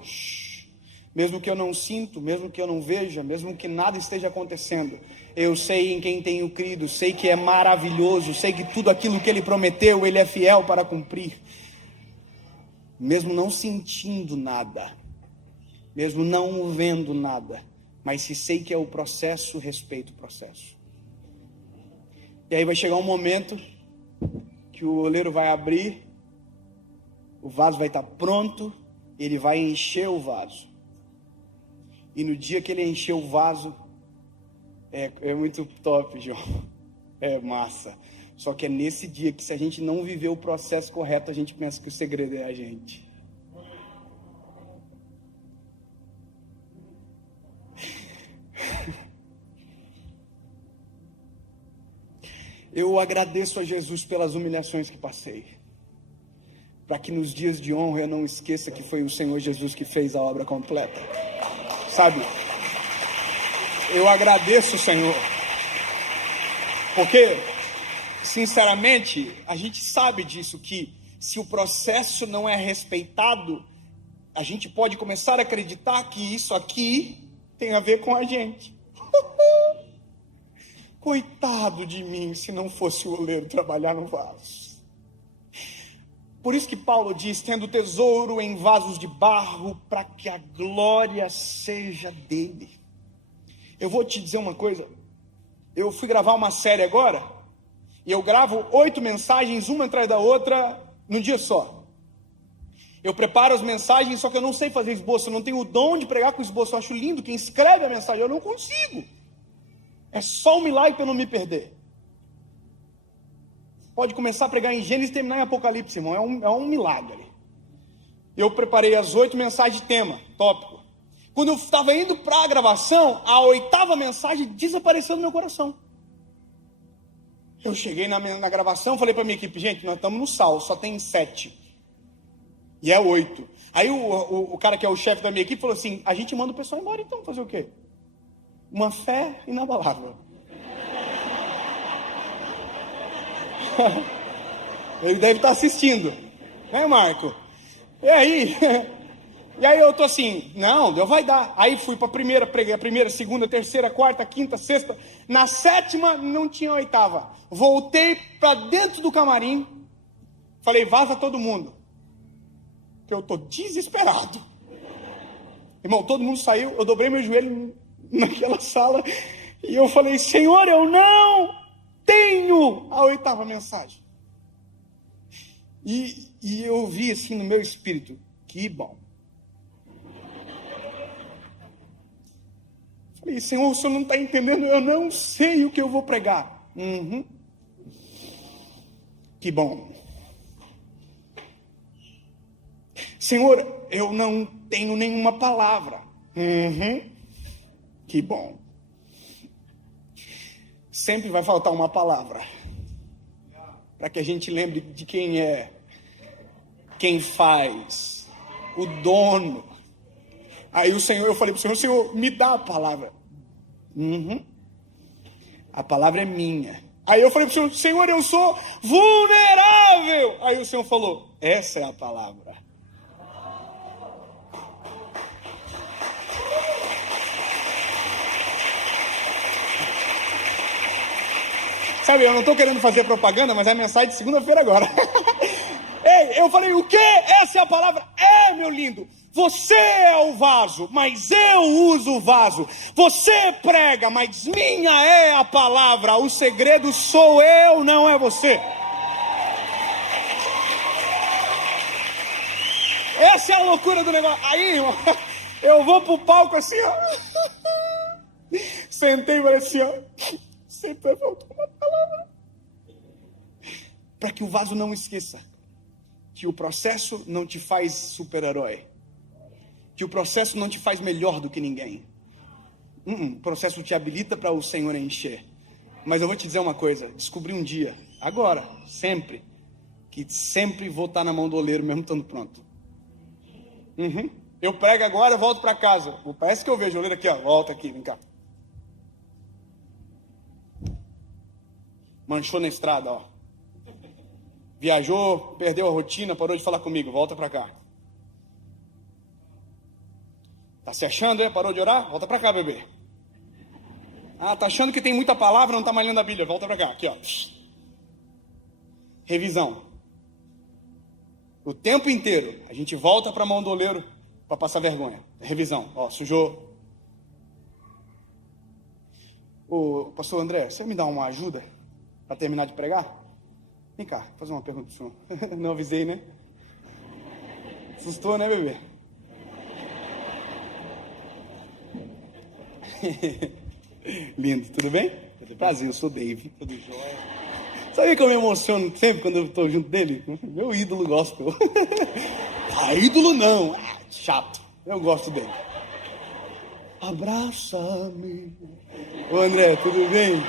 mesmo que eu não sinto, mesmo que eu não veja, mesmo que nada esteja acontecendo, eu sei em quem tenho crido, sei que é maravilhoso, sei que tudo aquilo que Ele prometeu, Ele é fiel para cumprir. Mesmo não sentindo nada, mesmo não vendo nada, mas se sei que é o processo, respeito o processo. E aí vai chegar um momento que o oleiro vai abrir, o vaso vai estar pronto, ele vai encher o vaso. E no dia que ele encher o vaso, é muito top, João. É massa. Só que é nesse dia que, se a gente não viver o processo correto, a gente pensa que o segredo é a gente. Eu agradeço a Jesus pelas humilhações que passei, para que nos dias de honra eu não esqueça que foi o Senhor Jesus que fez a obra completa. Sabe? Eu agradeço, Senhor, porque, sinceramente, a gente sabe disso, que se o processo não é respeitado, a gente pode começar a acreditar que isso aqui tem a ver com a gente. Coitado de mim, se não fosse o oleiro trabalhar no vaso. Por isso que Paulo diz, tendo tesouro em vasos de barro, para que a glória seja dele. Eu vou te dizer uma coisa, eu fui gravar uma série agora, e eu gravo 8 mensagens, uma atrás da outra, num dia só. Eu preparo as mensagens, só que eu não sei fazer esboço, eu não tenho o dom de pregar com esboço. Eu acho lindo quem escreve a mensagem, eu não consigo. É só um milagre para eu não me perder. Pode começar a pregar em Gênesis e terminar em Apocalipse, irmão, é um milagre. Eu preparei as 8 mensagens de tema, tópico. Quando eu estava indo para a gravação, a 8ª mensagem desapareceu do meu coração. Eu cheguei na gravação, falei para a minha equipe, gente, nós estamos no sal, só tem 7. E é 8. Aí o cara que é o chefe da minha equipe falou assim, a gente manda o pessoal embora então, fazer o quê? Uma fé inabalável. Ele deve estar assistindo, né, Marco? E aí eu tô assim, não, Deus vai dar. Aí fui para a primeira, preguei a primeira, segunda, terceira, quarta, quinta, sexta. Na 7ª não tinha 8ª. Voltei para dentro do camarim, falei, vaza todo mundo, que eu tô desesperado. Irmão, todo mundo saiu, eu dobrei meu joelho naquela sala e eu falei, Senhor, eu não tenho a 8ª mensagem. E eu vi assim no meu espírito, que bom. Falei, Senhor, o Senhor não está entendendo, eu não sei o que eu vou pregar. Que bom. Senhor, eu não tenho nenhuma palavra. Que bom. Sempre vai faltar uma palavra. Para que a gente lembre de quem é, quem faz, o dono. Aí o Senhor, eu falei para o Senhor, me dá a palavra. A palavra é minha. Aí eu falei para o Senhor, eu sou vulnerável. Aí o Senhor falou, essa é a palavra. Sabe, eu não estou querendo fazer propaganda, mas é a mensagem de segunda-feira agora. Ei, eu falei, o quê? Essa é a palavra? É, meu lindo. Você é o vaso, mas eu uso o vaso. Você prega, mas minha é a palavra. O segredo sou eu, não é você. Essa é a loucura do negócio. Aí, irmão, eu vou pro palco assim, ó. Sentei e falei assim, ó. Sempre faltou uma palavra. Para que o vaso não esqueça que o processo não te faz super-herói. Que o processo não te faz melhor do que ninguém. O processo te habilita para o Senhor encher. Mas eu vou te dizer uma coisa. Descobri um dia, agora, sempre, que sempre vou estar na mão do oleiro mesmo estando pronto. Eu prego agora, eu volto para casa. Parece que eu vejo o oleiro aqui, ó. Volta aqui, vem cá. Manchou na estrada, ó. Viajou, perdeu a rotina, parou de falar comigo. Volta para cá. Tá se achando, é? Parou de orar? Volta para cá, bebê. Ah, tá achando que tem muita palavra, não tá mais lendo a Bíblia. Volta para cá, aqui, ó. Revisão. O tempo inteiro, a gente volta para a mão do oleiro para passar vergonha. Revisão, ó, sujou. Ô, pastor André, você me dá uma ajuda para terminar de pregar? Vem cá, vou fazer uma pergunta pro senhor. Não avisei, né? Assustou, né, bebê? Lindo, tudo bem? Prazer, eu sou Dave. Tudo jóia. Sabe que eu me emociono sempre quando eu estou junto dele? Meu ídolo gospel. Ídolo não, chato. Eu gosto dele. Abraça-me. Ô André, tudo bem?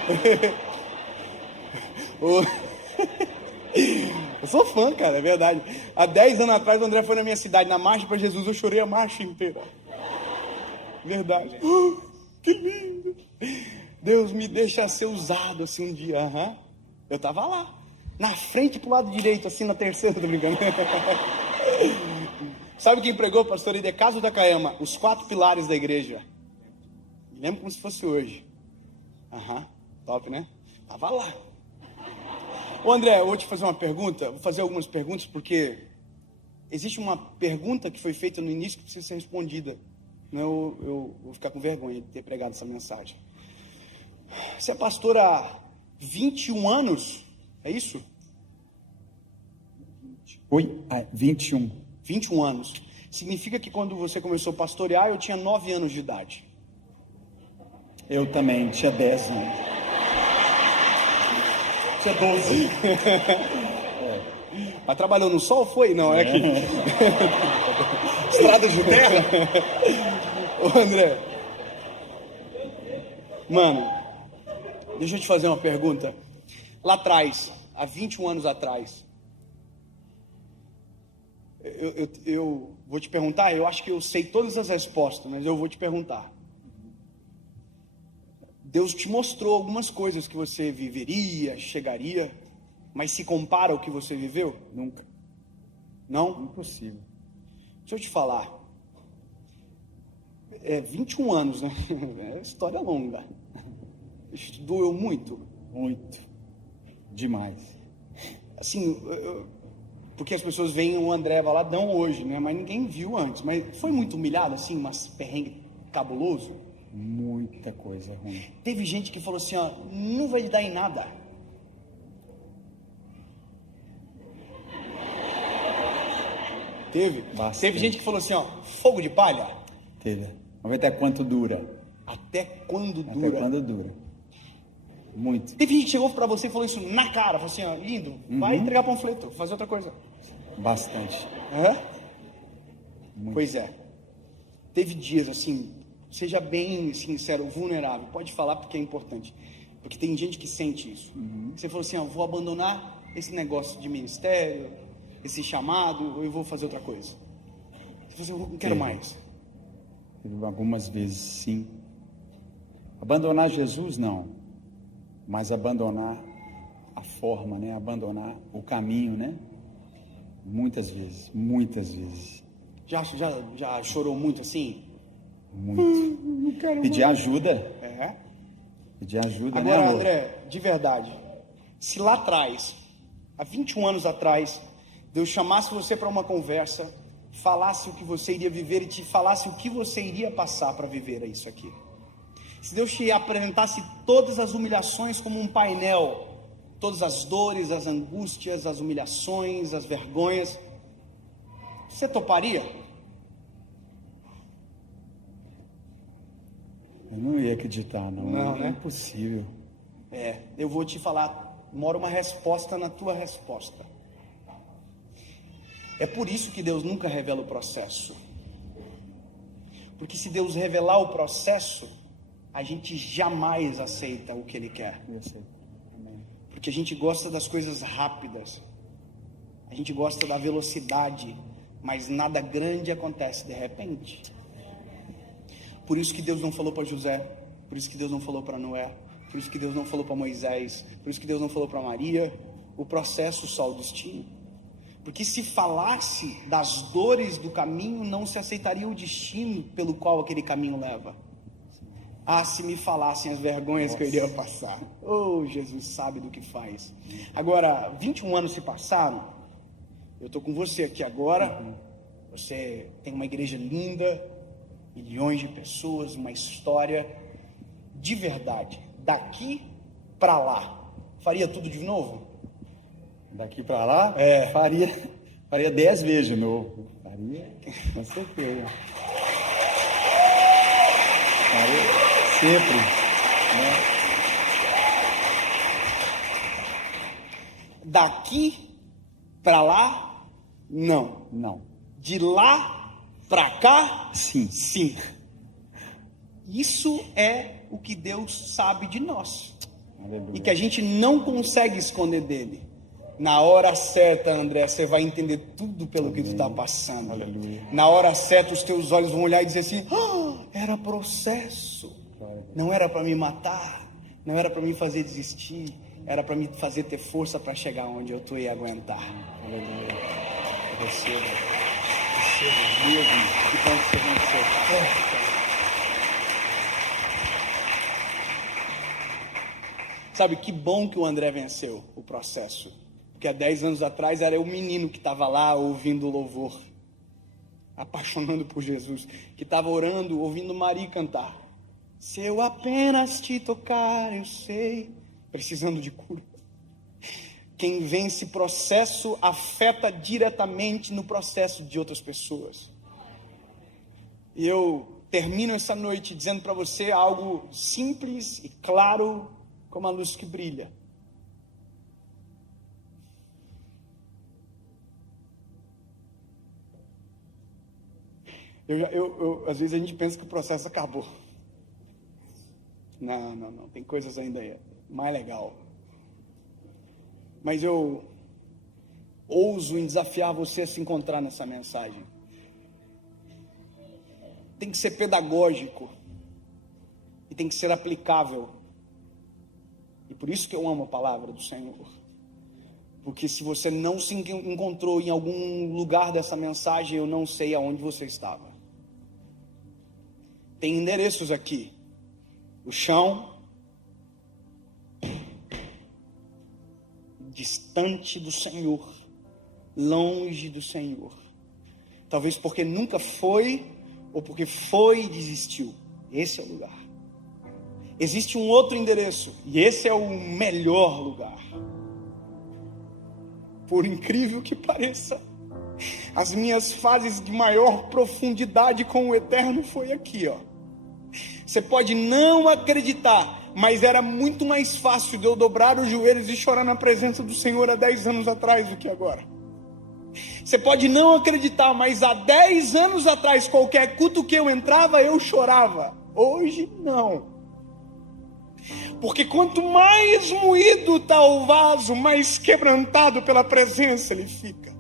Eu sou fã, cara, é verdade. Há 10 anos atrás o André foi na minha cidade, na Marcha para Jesus, eu chorei a marcha inteira. Verdade. Que lindo. Deus me deixa ser usado assim um dia. Eu tava lá, na frente pro lado direito, assim na terceira, tô brincando. Sabe quem pregou, pastor Idecaso da Caema? Os 4 pilares da igreja. Me lembro como se fosse hoje. Top, né? Tava lá. Ô André, eu vou te fazer uma pergunta. Vou fazer algumas perguntas porque existe uma pergunta que foi feita no início que precisa ser respondida. Não, eu vou ficar com vergonha de ter pregado essa mensagem. Você é pastor há 21 anos? É isso? Oi? 21. 21 anos. Significa que quando você começou a pastorear, eu tinha 9 anos de idade. Eu também, tinha 10 anos. Tinha 12. Mas trabalhou no sol, foi? Não, é aqui. Estrada de terra? Ô André. Mano, deixa eu te fazer uma pergunta. Lá atrás, há 21 anos atrás, eu vou te perguntar, eu acho que eu sei todas as respostas, mas eu vou te perguntar. Deus te mostrou algumas coisas que você viveria, chegaria, mas se compara ao que você viveu? Nunca. Não? Impossível. Deixa eu te falar. 21 anos, né? É história longa. Doeu muito? Muito. Demais. Assim, Porque as pessoas veem o André Valadão hoje, né? Mas ninguém viu antes. Mas foi muito humilhado, assim, mas perrengue cabuloso? Muita coisa ruim. Teve gente que falou assim, ó, não vai dar em nada. Teve? Bastante. Teve gente que falou assim, ó, fogo de palha. Teve. Vamos ver até quanto dura. Até quando Até dura? quando dura. Muito. Teve gente que chegou pra você e falou isso na cara, falou assim, ó, lindo, vai entregar panfleto, fazer outra coisa. Bastante. Hã? Muito. Pois é. Teve dias assim, seja bem sincero, vulnerável, pode falar porque é importante. Porque tem gente que sente isso. Você falou assim, ó, vou abandonar esse negócio de ministério, esse chamado, ou eu vou fazer outra coisa. Você falou assim, eu não quero mais. Teve algumas vezes, sim. Abandonar Jesus, não. Mas abandonar a forma, né? Abandonar o caminho, né? Muitas vezes, muitas vezes. Já chorou muito assim? Muito. Não quero Pedir ajuda. É. Pedir ajuda, né, Agora, amor? André, de verdade, se lá atrás, há 21 anos atrás, Deus chamasse você para uma conversa, falasse o que você iria viver e te falasse o que você iria passar para viver isso aqui. Se Deus te apresentasse todas as humilhações como um painel, todas as dores, as angústias, as humilhações, as vergonhas, você toparia? Eu não ia acreditar, não. Não, É né? impossível. Eu vou te falar, mora uma resposta na tua resposta. É por isso que Deus nunca revela o processo. Porque se Deus revelar o processo, a gente jamais aceita o que Ele quer. Eu sei. Amém. Porque a gente gosta das coisas rápidas. A gente gosta da velocidade. Mas nada grande acontece de repente. Por isso que Deus não falou para José. Por isso que Deus não falou para Noé. Por isso que Deus não falou para Moisés. Por isso que Deus não falou para Maria. O processo, só o destino. Porque se falasse das dores do caminho, não se aceitaria o destino pelo qual aquele caminho leva. Ah, se me falassem as vergonhas que eu iria passar. Oh, Jesus sabe do que faz. Agora, 21 anos se passaram. Eu estou com você aqui agora. Você tem uma igreja linda, milhões de pessoas, uma história de verdade. Daqui para lá, faria tudo de novo? Daqui para lá, faria 10 vezes de novo. Faria, com certeza. Faria sempre, né? Daqui para lá, não. Não. De lá para cá, Sim. sim. Isso é o que Deus sabe de nós. Aleluia. E que a gente não consegue esconder dele. Na hora certa, André, você vai entender tudo pelo que tu está passando. Aleluia. Na hora certa, os teus olhos vão olhar e dizer assim: era processo. Não era para me matar. Não era para me fazer desistir. Era para me fazer ter força para chegar onde eu estou e aguentar. Aleluia. Receba. Receba mesmo. Que bom que você venceu. Sabe, que bom que o André venceu o processo. Porque há 10 anos atrás era o menino que estava lá ouvindo o louvor, apaixonando por Jesus, que estava orando, ouvindo Maria cantar. Se eu apenas te tocar, eu sei, precisando de cura. Quem vence processo afeta diretamente no processo de outras pessoas. E eu termino essa noite dizendo para você algo simples e claro como a luz que brilha. Às vezes a gente pensa que o processo acabou. Não. Tem coisas ainda mais legal. Mas eu ouso em desafiar você a se encontrar nessa mensagem. Tem que ser pedagógico. E tem que ser aplicável. E por isso que eu amo a palavra do Senhor. Porque se você não se encontrou em algum lugar dessa mensagem, eu não sei aonde você estava. Tem endereços aqui. O chão, distante do Senhor, longe do Senhor. Talvez porque nunca foi, ou porque foi e desistiu. Esse é o lugar. Existe um outro endereço, e esse é o melhor lugar. Por incrível que pareça, as minhas fases de maior profundidade com o Eterno foi aqui, ó. Você pode não acreditar, mas era muito mais fácil de eu dobrar os joelhos e chorar na presença do Senhor há 10 anos atrás do que agora. Você pode não acreditar, mas há 10 anos atrás, qualquer culto que eu entrava, eu chorava. Hoje, não. Porque quanto mais moído está o vaso, mais quebrantado pela presença ele fica.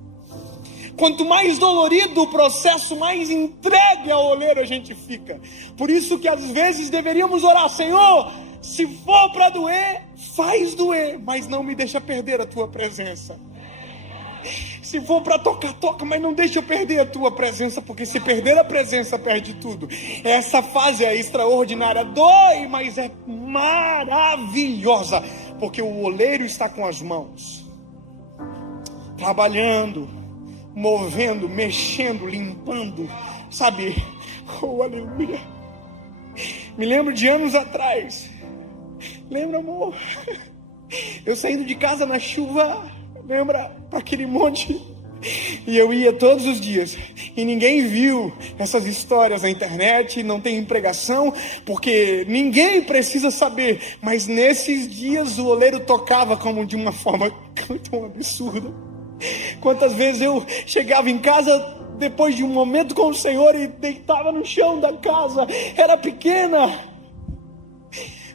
Quanto mais dolorido o processo, mais entregue ao oleiro a gente fica. Por isso que às vezes deveríamos orar: Senhor, se for para doer, faz doer, mas não me deixa perder a tua presença. Se for para tocar, toca, mas não deixa eu perder a tua presença, porque se perder a presença, perde tudo. Essa fase é extraordinária, dói, mas é maravilhosa, porque o oleiro está com as mãos, trabalhando, movendo, mexendo, limpando, sabe? Oh, aleluia. Me lembro de anos atrás. Lembra, amor? Eu saindo de casa na chuva, lembra? Para aquele monte. E eu ia todos os dias. E ninguém viu essas histórias na internet, não tem pregação, porque ninguém precisa saber. Mas nesses dias o oleiro tocava como de uma forma tão absurda. Quantas vezes eu chegava em casa depois de um momento com o Senhor e deitava no chão da casa. Era pequena,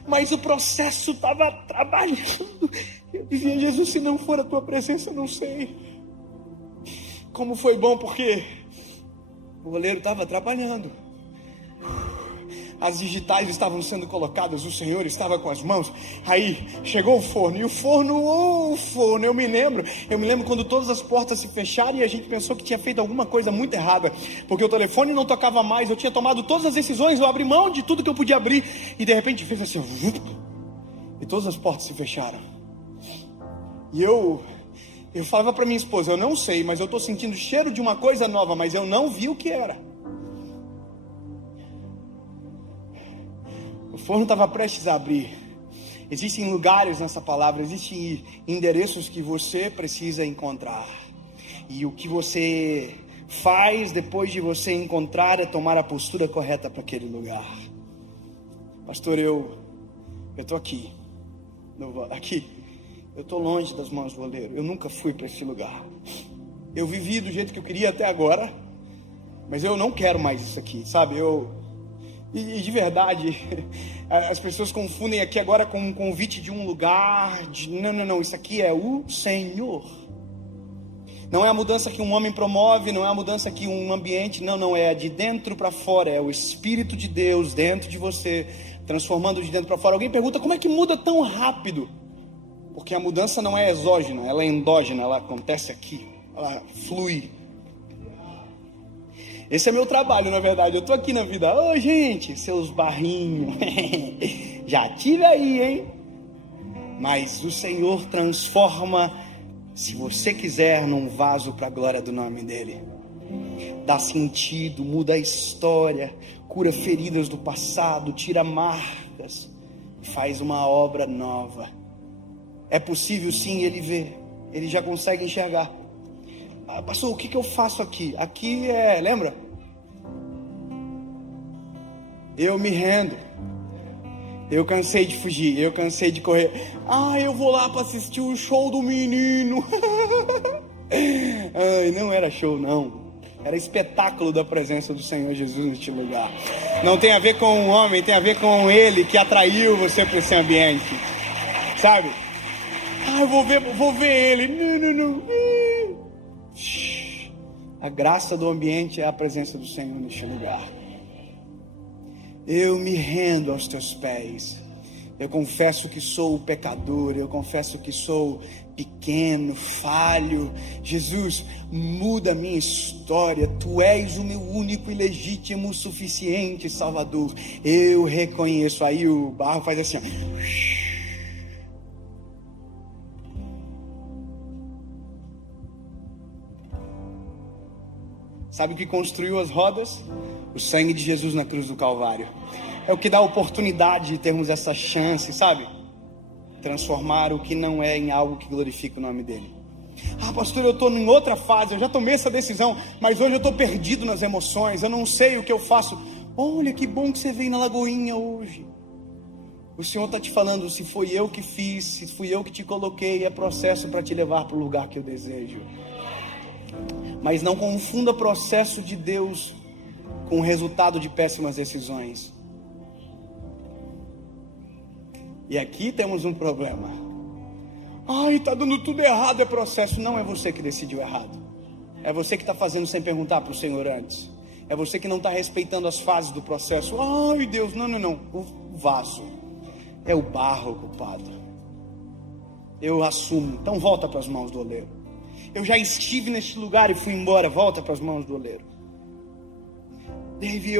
mas o processo estava trabalhando. Eu dizia: Jesus, se não for a tua presença, eu não sei. Como foi bom, porque o oleiro estava trabalhando. As digitais estavam sendo colocadas, o Senhor estava com as mãos. Aí chegou o forno, e o forno, eu me lembro quando todas as portas se fecharam e a gente pensou que tinha feito alguma coisa muito errada, porque o telefone não tocava mais, eu tinha tomado todas as decisões, eu abri mão de tudo que eu podia abrir, e de repente fez assim, e todas as portas se fecharam. E eu falava para minha esposa: eu não sei, mas eu estou sentindo o cheiro de uma coisa nova, mas eu não vi o que era. O forno estava prestes a abrir. Existem lugares nessa palavra, existem endereços que você precisa encontrar. E o que você faz depois de você encontrar é tomar a postura correta para aquele lugar. Pastor, eu estou aqui. Eu estou longe das mãos do oleiro. Eu nunca fui para esse lugar. Eu vivi do jeito que eu queria até agora, mas eu não quero mais isso aqui, sabe? E de verdade, as pessoas confundem aqui agora com um convite de um lugar. Não, isso aqui é o Senhor. Não é a mudança que um homem promove, não é a mudança que um ambiente, não, é de dentro para fora, é o Espírito de Deus dentro de você, transformando de dentro para fora. Alguém pergunta: como é que muda tão rápido? Porque a mudança não é exógena, ela é endógena, ela acontece aqui, ela flui. Esse é meu trabalho, na verdade. Eu estou aqui na vida. Ô, gente, seus barrinhos. Já tive aí, hein? Mas o Senhor transforma, se você quiser, num vaso para a glória do nome dEle. Dá sentido, muda a história, cura feridas do passado, tira marcas, faz uma obra nova. É possível sim, Ele vê, Ele já consegue enxergar. Pastor, o que eu faço aqui? Aqui lembra? Eu me rendo. Eu cansei de fugir, eu cansei de correr. Eu vou lá para assistir o show do menino. Não era show, não. Era espetáculo da presença do Senhor Jesus neste lugar. Não tem a ver com o homem, tem a ver com Ele que atraiu você para esse ambiente. Sabe? Eu vou ver Ele. Não. A graça do ambiente é a presença do Senhor neste lugar. Eu me rendo aos teus pés. Eu confesso que sou pecador. Eu confesso que sou pequeno, falho. Jesus, muda a minha história. Tu és o meu único e legítimo, suficiente Salvador. Eu reconheço. Aí o barro faz assim, ó. Sabe o que construiu as rodas? O sangue de Jesus na cruz do Calvário. É o que dá a oportunidade de termos essa chance, sabe? Transformar o que não é em algo que glorifica o nome dele. Ah, pastor, eu estou em outra fase, eu já tomei essa decisão, mas hoje eu estou perdido nas emoções, eu não sei o que eu faço. Olha que bom que você veio na Lagoinha hoje. O Senhor está te falando, se foi eu que fiz, se fui eu que te coloquei, é processo para te levar para o lugar que eu desejo. Mas não confunda processo de Deus com o resultado de péssimas decisões. E aqui temos um problema. Ai, está dando tudo errado, é processo. Não é você que decidiu errado. É você que está fazendo sem perguntar para o Senhor antes. É você que não está respeitando as fases do processo. Ai, Deus, não. O vaso é o barro culpado. Eu assumo. Então volta para as mãos do oleiro. Eu já estive neste lugar e fui embora. Volta para as mãos do oleiro. Dave,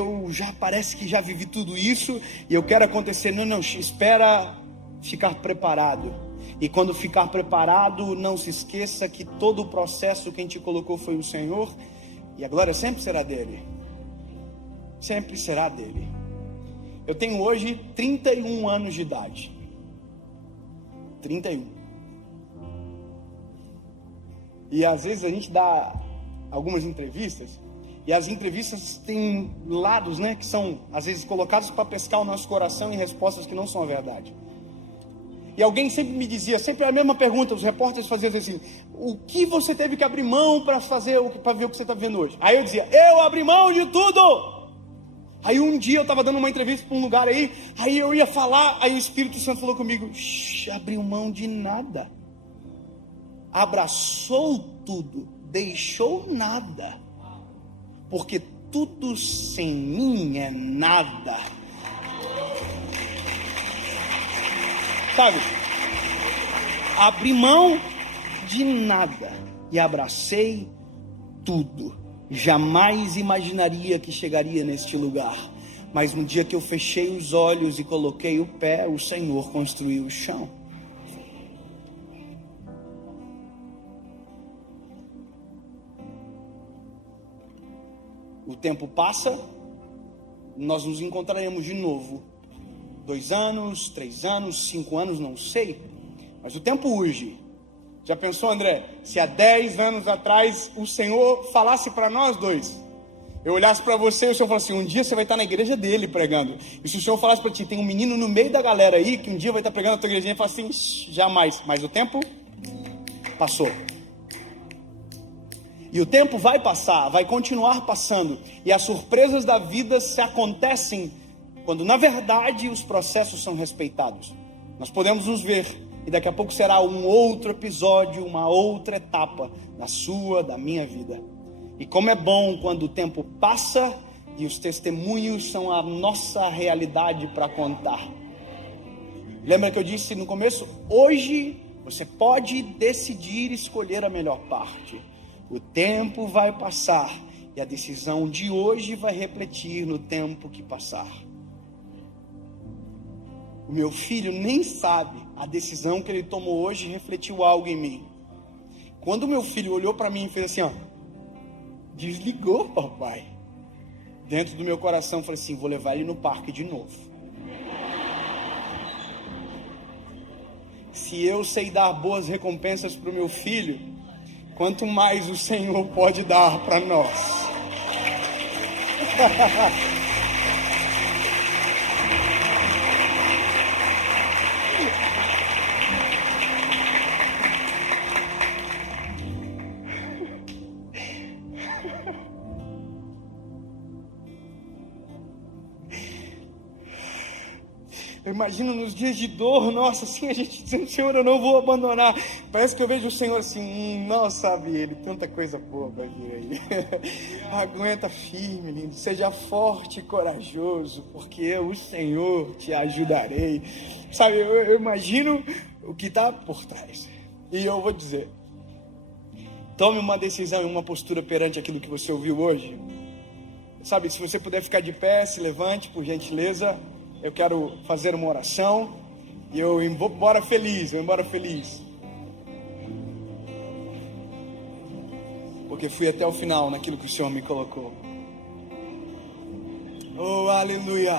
parece que já vivi tudo isso e eu quero acontecer. Não, espera ficar preparado. E quando ficar preparado, não se esqueça que todo o processo quem te colocou foi o Senhor. E a glória sempre será dele. Sempre será dele. Eu tenho hoje 31 anos de idade. 31. E às vezes a gente dá algumas entrevistas, e as entrevistas têm lados, né, que são às vezes colocados para pescar o nosso coração em respostas que não são a verdade. E alguém sempre me dizia, sempre a mesma pergunta, os repórteres faziam assim: o que você teve que abrir mão para ver o que você está vendo hoje? Aí eu dizia, eu abri mão de tudo. Aí um dia eu estava dando uma entrevista para um lugar aí eu ia falar, aí o Espírito Santo falou comigo, abriu mão de nada. Abraçou tudo, deixou nada. Porque tudo sem mim é nada. Sabe? Abri mão de nada e abracei tudo. Jamais imaginaria que chegaria neste lugar. Mas no dia que eu fechei os olhos e coloquei o pé, o Senhor construiu o chão. O tempo passa, nós nos encontraremos de novo. 2 anos, 3 anos, 5 anos, não sei. Mas o tempo urge. Já pensou, André? Se há 10 anos atrás o Senhor falasse para nós dois. Eu olhasse para você e o Senhor falasse assim, um dia você vai estar na igreja dele pregando. E se o Senhor falasse para ti, tem um menino no meio da galera aí, que um dia vai estar pregando na tua igreja, e fala assim, jamais. Mas o tempo passou. E o tempo vai passar, vai continuar passando. E as surpresas da vida se acontecem quando, na verdade, os processos são respeitados. Nós podemos nos ver, e daqui a pouco será um outro episódio, uma outra etapa da sua, da minha vida. E como é bom quando o tempo passa e os testemunhos são a nossa realidade para contar. Lembra que eu disse no começo? Hoje você pode decidir escolher a melhor parte. O tempo vai passar e a decisão de hoje vai refletir no tempo que passar. O meu filho nem sabe, a decisão que ele tomou hoje refletiu algo em mim. Quando o meu filho olhou para mim e fez assim, ó, desligou, papai. Dentro do meu coração, eu falei assim, vou levar ele no parque de novo. Se eu sei dar boas recompensas para o meu filho, quanto mais o Senhor pode dar para nós. Eu imagino nos dias de dor, nossa, assim, a gente dizendo, Senhor, eu não vou abandonar. Parece que eu vejo o Senhor assim, não sabe ele, tanta coisa boa vai vir aí. Aguenta firme, lindo, seja forte e corajoso, porque eu, o Senhor, te ajudarei. Sabe, eu imagino o que está por trás. E eu vou dizer, tome uma decisão e uma postura perante aquilo que você ouviu hoje. Sabe, se você puder ficar de pé, se levante, por gentileza. Eu quero fazer uma oração e eu vou embora feliz, porque fui até o final naquilo que o Senhor me colocou. Oh, aleluia.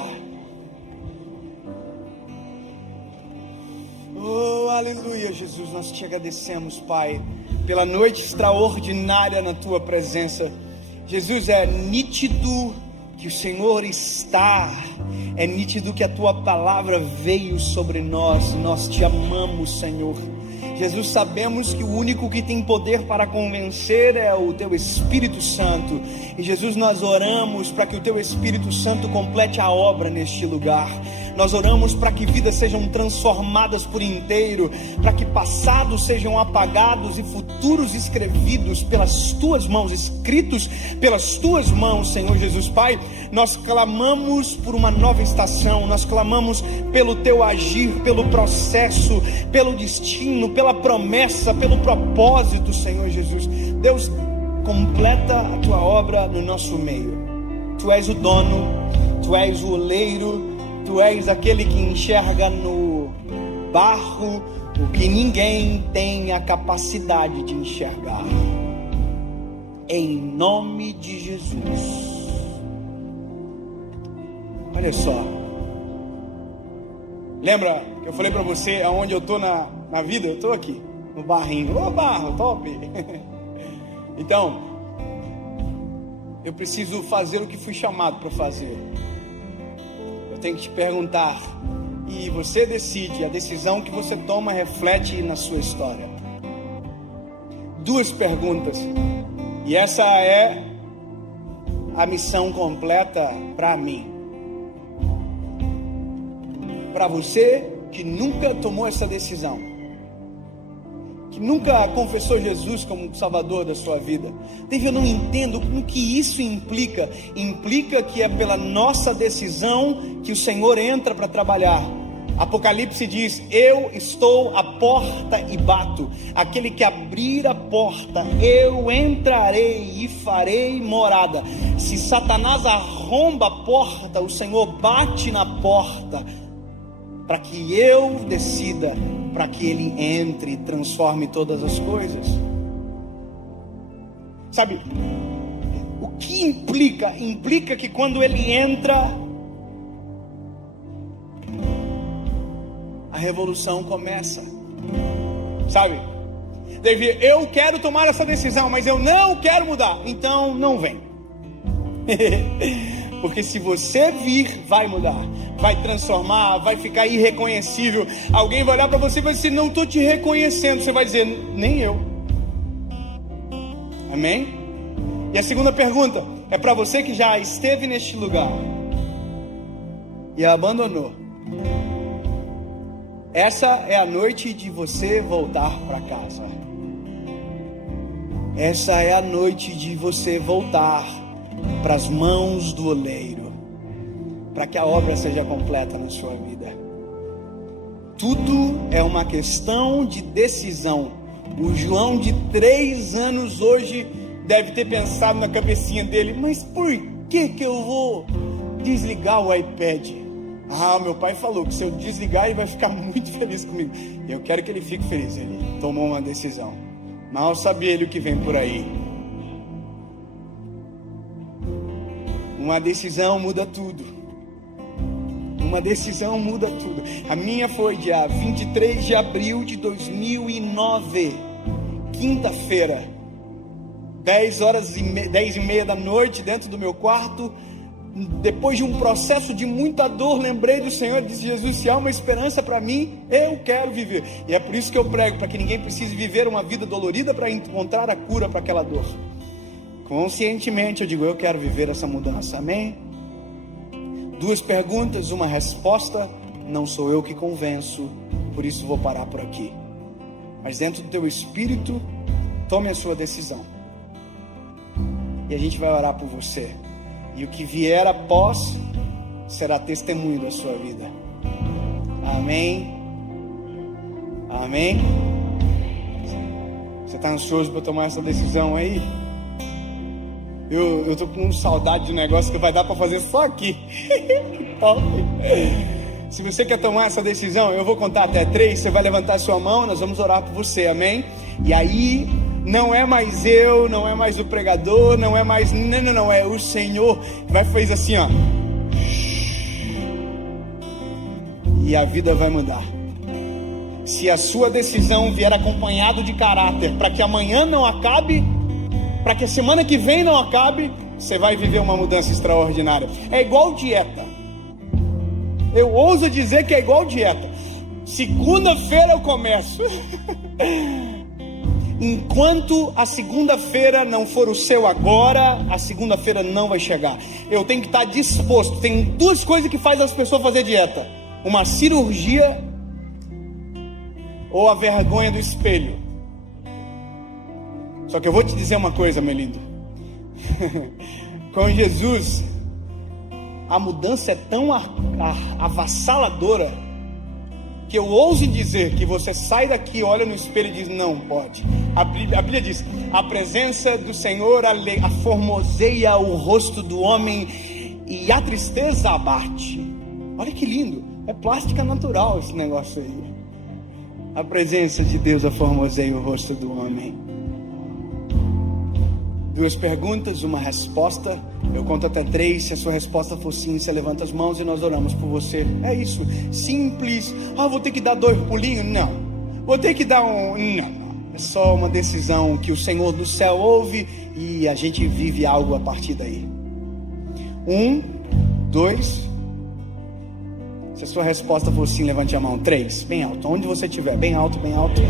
Oh, aleluia, Jesus, nós te agradecemos, Pai, pela noite extraordinária na tua presença. Jesus, é nítido que o Senhor está, é nítido que a tua palavra veio sobre nós. Nós te amamos, Senhor. Jesus, sabemos que o único que tem poder para convencer é o Teu Espírito Santo. E Jesus, nós oramos para que o Teu Espírito Santo complete a obra neste lugar. Nós oramos para que vidas sejam transformadas por inteiro, para que passados sejam apagados e futuros escrevidos pelas Tuas mãos, escritos pelas Tuas mãos, Senhor Jesus. Pai, nós clamamos por uma nova estação, nós clamamos pelo Teu agir, pelo processo, pelo destino, pela promessa, pelo propósito, Senhor Jesus. Deus, completa a Tua obra no nosso meio. Tu és o dono, Tu és o oleiro, Tu és aquele que enxerga no barro o que ninguém tem a capacidade de enxergar. Em nome de Jesus. Olha só. Lembra que eu falei para você aonde eu estou na vida? Eu estou aqui, no barrinho. Ô, barro, top! Então, eu preciso fazer o que fui chamado para fazer. Eu tenho que te perguntar, e você decide. A decisão que você toma reflete na sua história. 2 perguntas, e essa é a missão completa para mim. Para você que nunca tomou essa decisão, que nunca confessou Jesus como Salvador da sua vida. Eu não entendo o que isso implica. Implica que é pela nossa decisão que o Senhor entra para trabalhar. Apocalipse diz: eu estou à porta e bato. Aquele que abrir a porta, eu entrarei e farei morada. Se Satanás arromba a porta, o Senhor bate na porta, para que eu decida, para que Ele entre e transforme todas as coisas. Sabe, o que implica? Implica que quando Ele entra, a revolução começa. Sabe, Davi, eu quero tomar essa decisão, mas eu não quero mudar. Então não vem. Porque se você vir, vai mudar, vai transformar, vai ficar irreconhecível. Alguém vai olhar para você e vai dizer: não estou te reconhecendo. Você vai dizer: nem eu. Amém? E a segunda pergunta é para você que já esteve neste lugar e abandonou. Essa é a noite de você voltar para casa. Essa é a noite de você voltar para as mãos do oleiro, para que a obra seja completa na sua vida. Tudo é uma questão de decisão. O João de 3 anos hoje deve ter pensado na cabecinha dele: mas por que eu vou desligar o iPad? Meu pai falou que se eu desligar ele vai ficar muito feliz comigo. Eu quero que ele fique feliz. Ele tomou uma decisão. Mal sabia ele o que vem por aí. Uma decisão muda tudo. Uma decisão muda tudo. A minha foi dia 23 de abril de 2009, quinta-feira, 10h30 da noite, dentro do meu quarto. Depois de um processo de muita dor, lembrei do Senhor e disse: Jesus, se há uma esperança para mim, eu quero viver. E é por isso que eu prego, para que ninguém precise viver uma vida dolorida para encontrar a cura para aquela dor. Conscientemente eu digo: eu quero viver essa mudança, amém? 2 perguntas, uma resposta: não sou eu que convenço, por isso vou parar por aqui. Mas dentro do teu espírito, tome a sua decisão. E a gente vai orar por você. E o que vier após será testemunho da sua vida. Amém? Amém? Você está ansioso para tomar essa decisão aí? Eu tô com saudade de um negócio que vai dar para fazer só aqui. Se você quer tomar essa decisão, eu vou contar até 3. Você vai levantar a sua mão, nós vamos orar por você, amém? E aí Não é mais eu, não é mais o pregador, não é mais... Não, é o Senhor que vai fazer assim, ó. E a vida vai mudar. Se a sua decisão vier acompanhado de caráter, para que amanhã não acabe, para que a semana que vem não acabe, você vai viver uma mudança extraordinária. É igual dieta. Eu ouso dizer que é igual dieta. Segunda-feira eu começo. Enquanto a segunda-feira não for o seu agora, a segunda-feira não vai chegar. Eu tenho que estar disposto. Tem duas coisas que fazem as pessoas fazer dieta: uma cirurgia ou a vergonha do espelho. Só que eu vou te dizer uma coisa, meu lindo. Com Jesus, a mudança é tão avassaladora que eu ouso dizer que você sai daqui, olha no espelho e diz: não pode. A Bíblia diz: a presença do Senhor aformoseia o rosto do homem e a tristeza abate. Olha que lindo, é plástica natural esse negócio aí. A presença de Deus aformoseia o rosto do homem. Duas perguntas, uma resposta. Eu conto até 3. Se a sua resposta for sim, você levanta as mãos e nós oramos por você. É isso, simples. Vou ter que dar 2 pulinhos? Não. Vou ter que dar um... Não. É só uma decisão que o Senhor do céu ouve e a gente vive algo a partir daí. 1, 2. Se a sua resposta for sim, levante a mão. 3, bem alto, onde você estiver, bem alto, bem alto.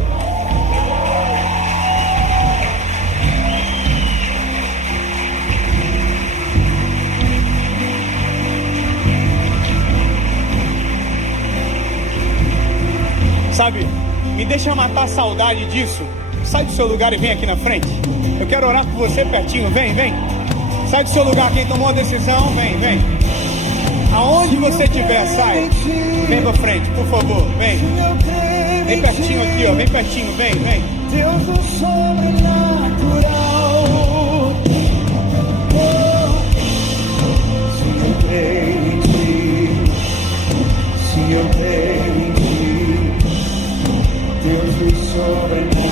Sabe, me deixa matar a saudade disso. Sai do seu lugar e vem aqui na frente. Eu quero orar por você pertinho, vem. Sai do seu lugar, quem tomou a decisão, vem. Aonde você estiver, sai. Vem pra frente, por favor, vem. Vem pertinho aqui, ó, vem pertinho, vem. Deus do sobrenatural. Se eu creio em ti, se eu creio em ti, Deus do sobrenatural.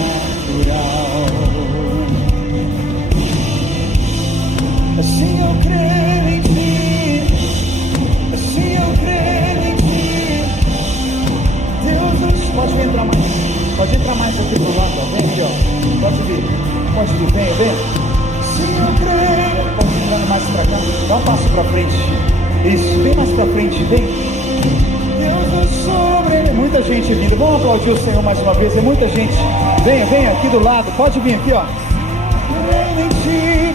Se eu creio em ti, se eu creio em ti, Deus do... Pode entrar mais aqui do lado, ó. Vem aqui, ó. Pode vir, vem. Se eu creio, pode entrar mais pra cá. Dá um passo pra frente. Isso, bem mais pra frente, vem. Deus do sobre. Muita gente vindo. Vamos aplaudir o Senhor mais uma vez. É muita gente. Venha aqui do lado. Pode vir aqui, ó. Creio em ti.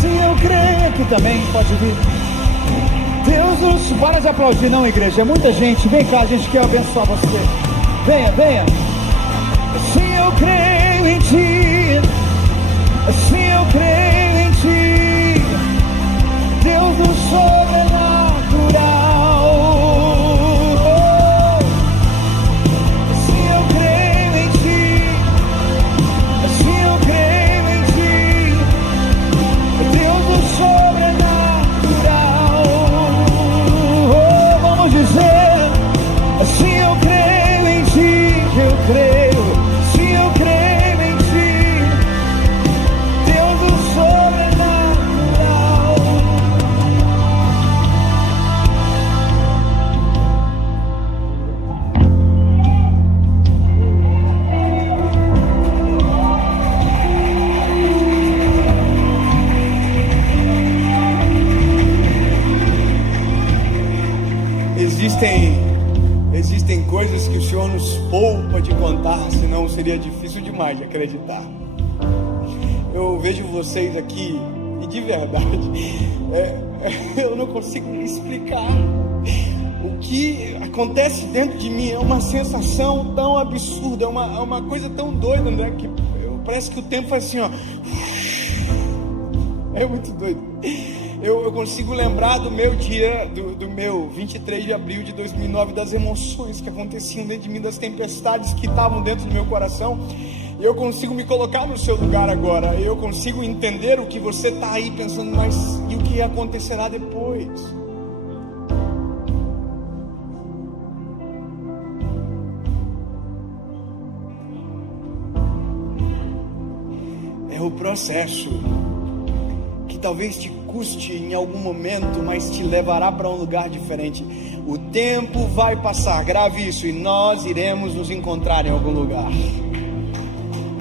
Se eu creio aqui também, pode vir. Deus nos... Para de aplaudir não, igreja. É muita gente. Vem cá, a gente quer abençoar você. Venha. Se eu creio em ti, se eu creio em ti, Deus do sobrenatural. Se eu creio em ti, se eu creio em ti, Deus do sobrenatural. Vamos dizer: se eu creio em ti, eu creio. Se eu creio em ti, Deus do sobrenatural. Existem coisas que o Senhor nos poupa de contar, senão seria difícil demais de acreditar. Eu vejo vocês aqui e de verdade, eu não consigo explicar o que acontece dentro de mim. É uma sensação tão absurda, é uma coisa tão doida, né? Que parece que o tempo faz assim, ó. É muito doido. Eu consigo lembrar do meu dia, do meu 23 de abril de 2009, das emoções que aconteciam dentro de mim, das tempestades que estavam dentro do meu coração. E eu consigo me colocar no seu lugar agora. Eu consigo entender o que você está aí pensando, mas e o que acontecerá depois? novo processo, que talvez te custe em algum momento, mas te levará para um lugar diferente. O tempo vai passar, grave isso, e nós iremos nos encontrar em algum lugar.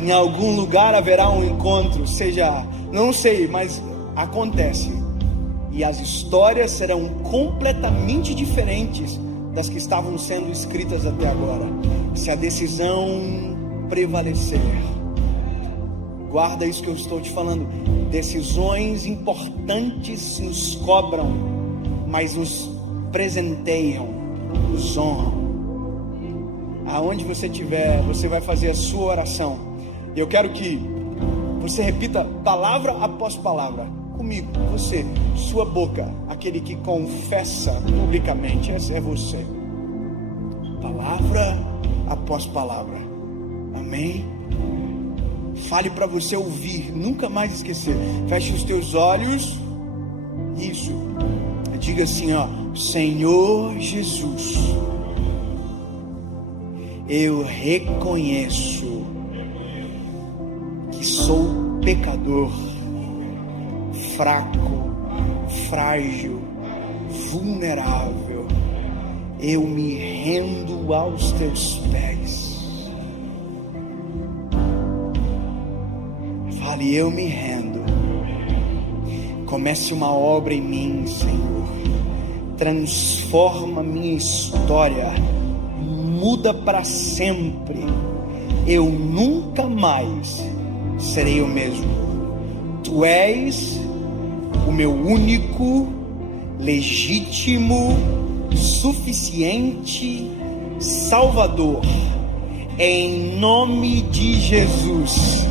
Em algum lugar haverá um encontro, seja, não sei, mas acontece. E as histórias serão completamente diferentes das que estavam sendo escritas até agora, se a decisão prevalecer. Guarda isso que eu estou te falando. Decisões importantes nos cobram, mas nos presenteiam, nos honram. Aonde você estiver, você vai fazer a sua oração. E eu quero que você repita palavra após palavra comigo, você, sua boca, aquele que confessa publicamente, esse é você. Palavra após palavra. Amém? Fale para você ouvir, nunca mais esquecer. Feche os teus olhos. Isso. Diga assim, ó: Senhor Jesus, eu reconheço que sou pecador, fraco, frágil, vulnerável. Eu me rendo aos teus pés. Fale, eu me rendo. Comece uma obra em mim, Senhor. Transforma minha história. Muda para sempre. Eu nunca mais serei o mesmo. Tu és o meu único, legítimo, suficiente Salvador. Em nome de Jesus.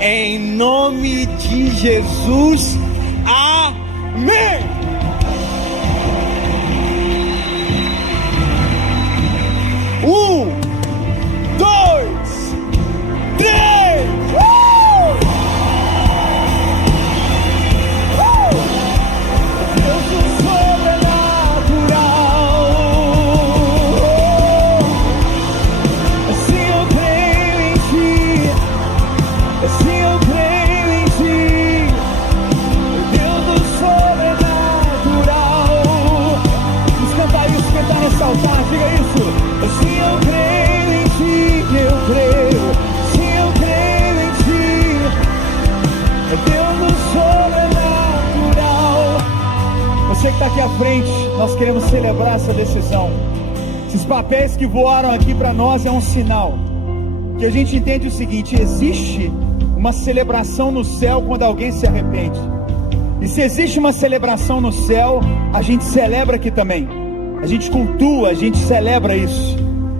Em nome de Jesus. Amém. Um, dois, três. Deus do sobrenatural. Assim eu creio em ti. Assim eu creio em ti. Deus do sobrenatural. Vamos cantar isso, cantar nesse altar, diga isso. Assim eu creio em ti, eu creio. Sim, eu creio em ti. Deus do sobrenatural. Você que está aqui à frente, nós queremos celebrar essa decisão. Esses papéis que voaram aqui para nós é um sinal que a gente entende o seguinte: existe uma celebração no céu quando alguém se arrepende. E se existe uma celebração no céu, a gente celebra aqui também. A gente cultua, a gente celebra isso.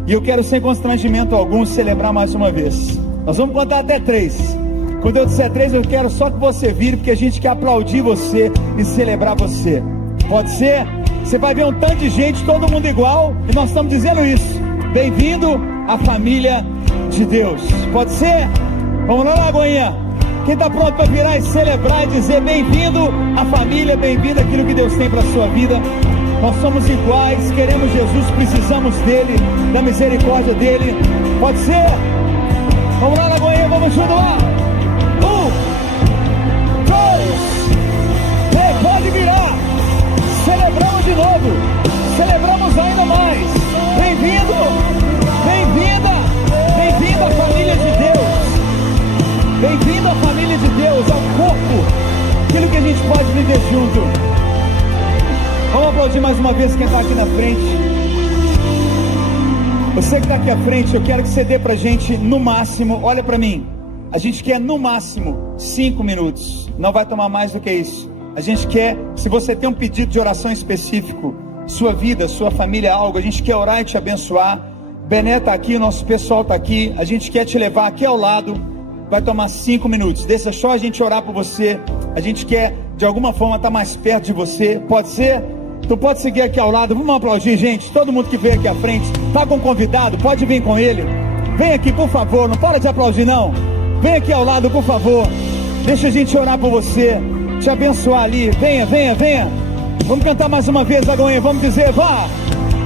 E eu quero, sem constrangimento algum, celebrar mais uma vez. Nós vamos contar até 3. Quando eu disser 3, eu quero só que você vire, porque a gente quer aplaudir você e celebrar você. Pode ser? Você vai ver um tanto de gente, todo mundo igual, e nós estamos dizendo isso. Bem-vindo à família de Deus. Pode ser? Vamos lá, Lagoinha. Quem está pronto para virar e celebrar e dizer bem-vindo à família, bem-vindo àquilo que Deus tem para a sua vida. Nós somos iguais, queremos Jesus, precisamos dele, da misericórdia dele. Pode ser? Vamos lá, Lagoinha, vamos junto lá. 1, 2, 3, pode virar. Celebramos de novo, celebramos ainda mais. Bem-vindo, bem-vinda, bem-vindo à família de Deus. Bem-vindo à família de Deus, ao corpo, aquilo que a gente pode viver junto. Vamos aplaudir mais uma vez quem está aqui na frente. Você que está aqui à frente, eu quero que você dê pra gente no máximo, olha pra mim, a gente quer no máximo 5 minutos, não vai tomar mais do que isso. A gente quer, se você tem um pedido de oração específico, sua vida, sua família, algo, a gente quer orar e te abençoar. Bené está aqui, o nosso pessoal está aqui, a gente quer te levar aqui ao lado. Vai tomar 5 minutos, deixa só a gente orar por você. A gente quer de alguma forma estar mais perto de você, pode ser? Tu pode seguir aqui ao lado, vamos aplaudir, gente. Todo mundo que veio aqui à frente, tá com um convidado, pode vir com ele. Vem aqui, por favor, não para de aplaudir não. Vem aqui ao lado, por favor. Deixa a gente orar por você, te abençoar ali. Venha, venha, venha. Vamos cantar mais uma vez, Lagoinha, vamos dizer, vá.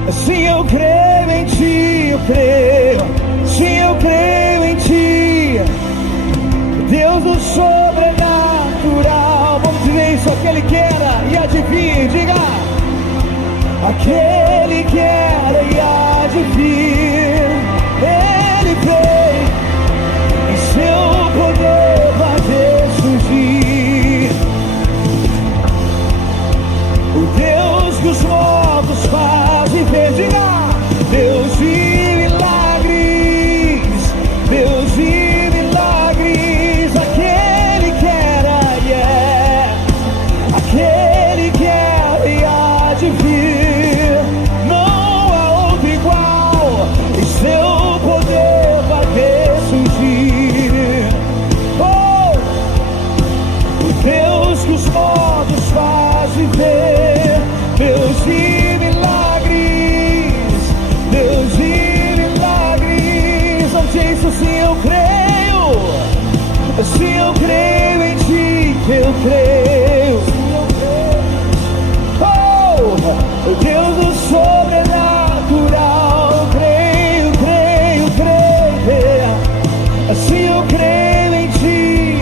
Sim, eu creio em ti, eu creio. Sim, eu creio em ti. Deus do sobrenatural. Vamos dizer isso, aquele que era e há de vir, diga. Aquele que era e há de vir, Ele veio, em seu poder vai ressurgir. O Deus dos mortos faz viver, diga. Deus de milagres, Deus de milagres, aquele que era e é, aquele que era e há de vir, não há outro igual, e seu poder vai ressurgir. Oh, o Deus que os mortos faz viver, Deus de milagres, Deus de milagres. Não sei isso, sim, eu creio. Sim, eu creio em ti, eu creio. Oh, o Deus do sobrenatural. Creio, creio, creio. Assim eu creio em ti.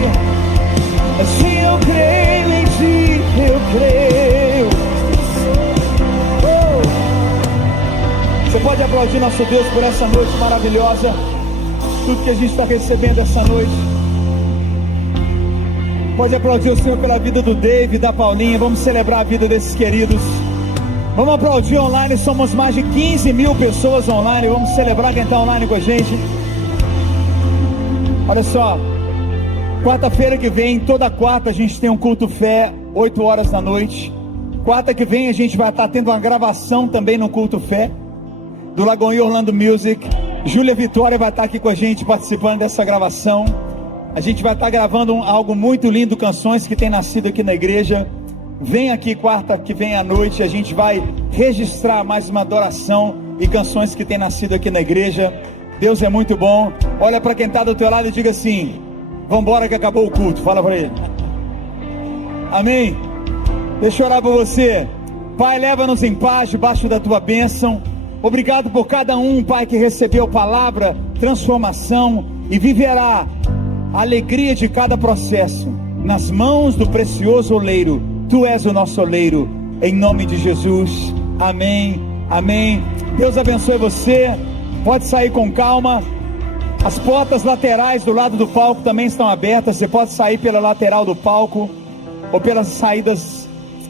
Assim eu creio em ti, eu creio. Oh. Você pode aplaudir nosso Deus por essa noite maravilhosa, tudo que a gente está recebendo essa noite. Pode aplaudir o Senhor pela vida do Dave, da Paulinha. Vamos celebrar a vida desses queridos. Vamos aplaudir online, somos mais de 15 mil pessoas online. Vamos celebrar quem está online com a gente. Olha só, quarta-feira que vem, toda quarta a gente tem um culto fé, 8 horas da noite. Quarta que vem a gente vai estar tendo uma gravação também no culto fé, do Lagoinha Orlando Music. Júlia Vitória vai estar aqui com a gente participando dessa gravação. A gente vai estar gravando algo muito lindo, canções que tem nascido aqui na igreja. Vem aqui quarta que vem à noite, a gente vai registrar mais uma adoração e canções que tem nascido aqui na igreja. Deus é muito bom. Olha para quem está do teu lado e diga assim: vambora que acabou o culto. Fala para ele. Amém. Deixa eu orar por você. Pai, leva-nos em paz debaixo da tua bênção. Obrigado por cada um, Pai, que recebeu palavra, transformação e viverá a alegria de cada processo nas mãos do precioso oleiro. Tu és o nosso oleiro, em nome de Jesus. Amém, amém. Deus abençoe você. Pode sair com calma. As portas laterais do lado do palco também estão abertas. Você pode sair pela lateral do palco ou pelas saídas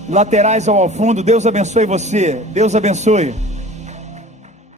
laterais ao fundo. Deus abençoe você. Deus abençoe.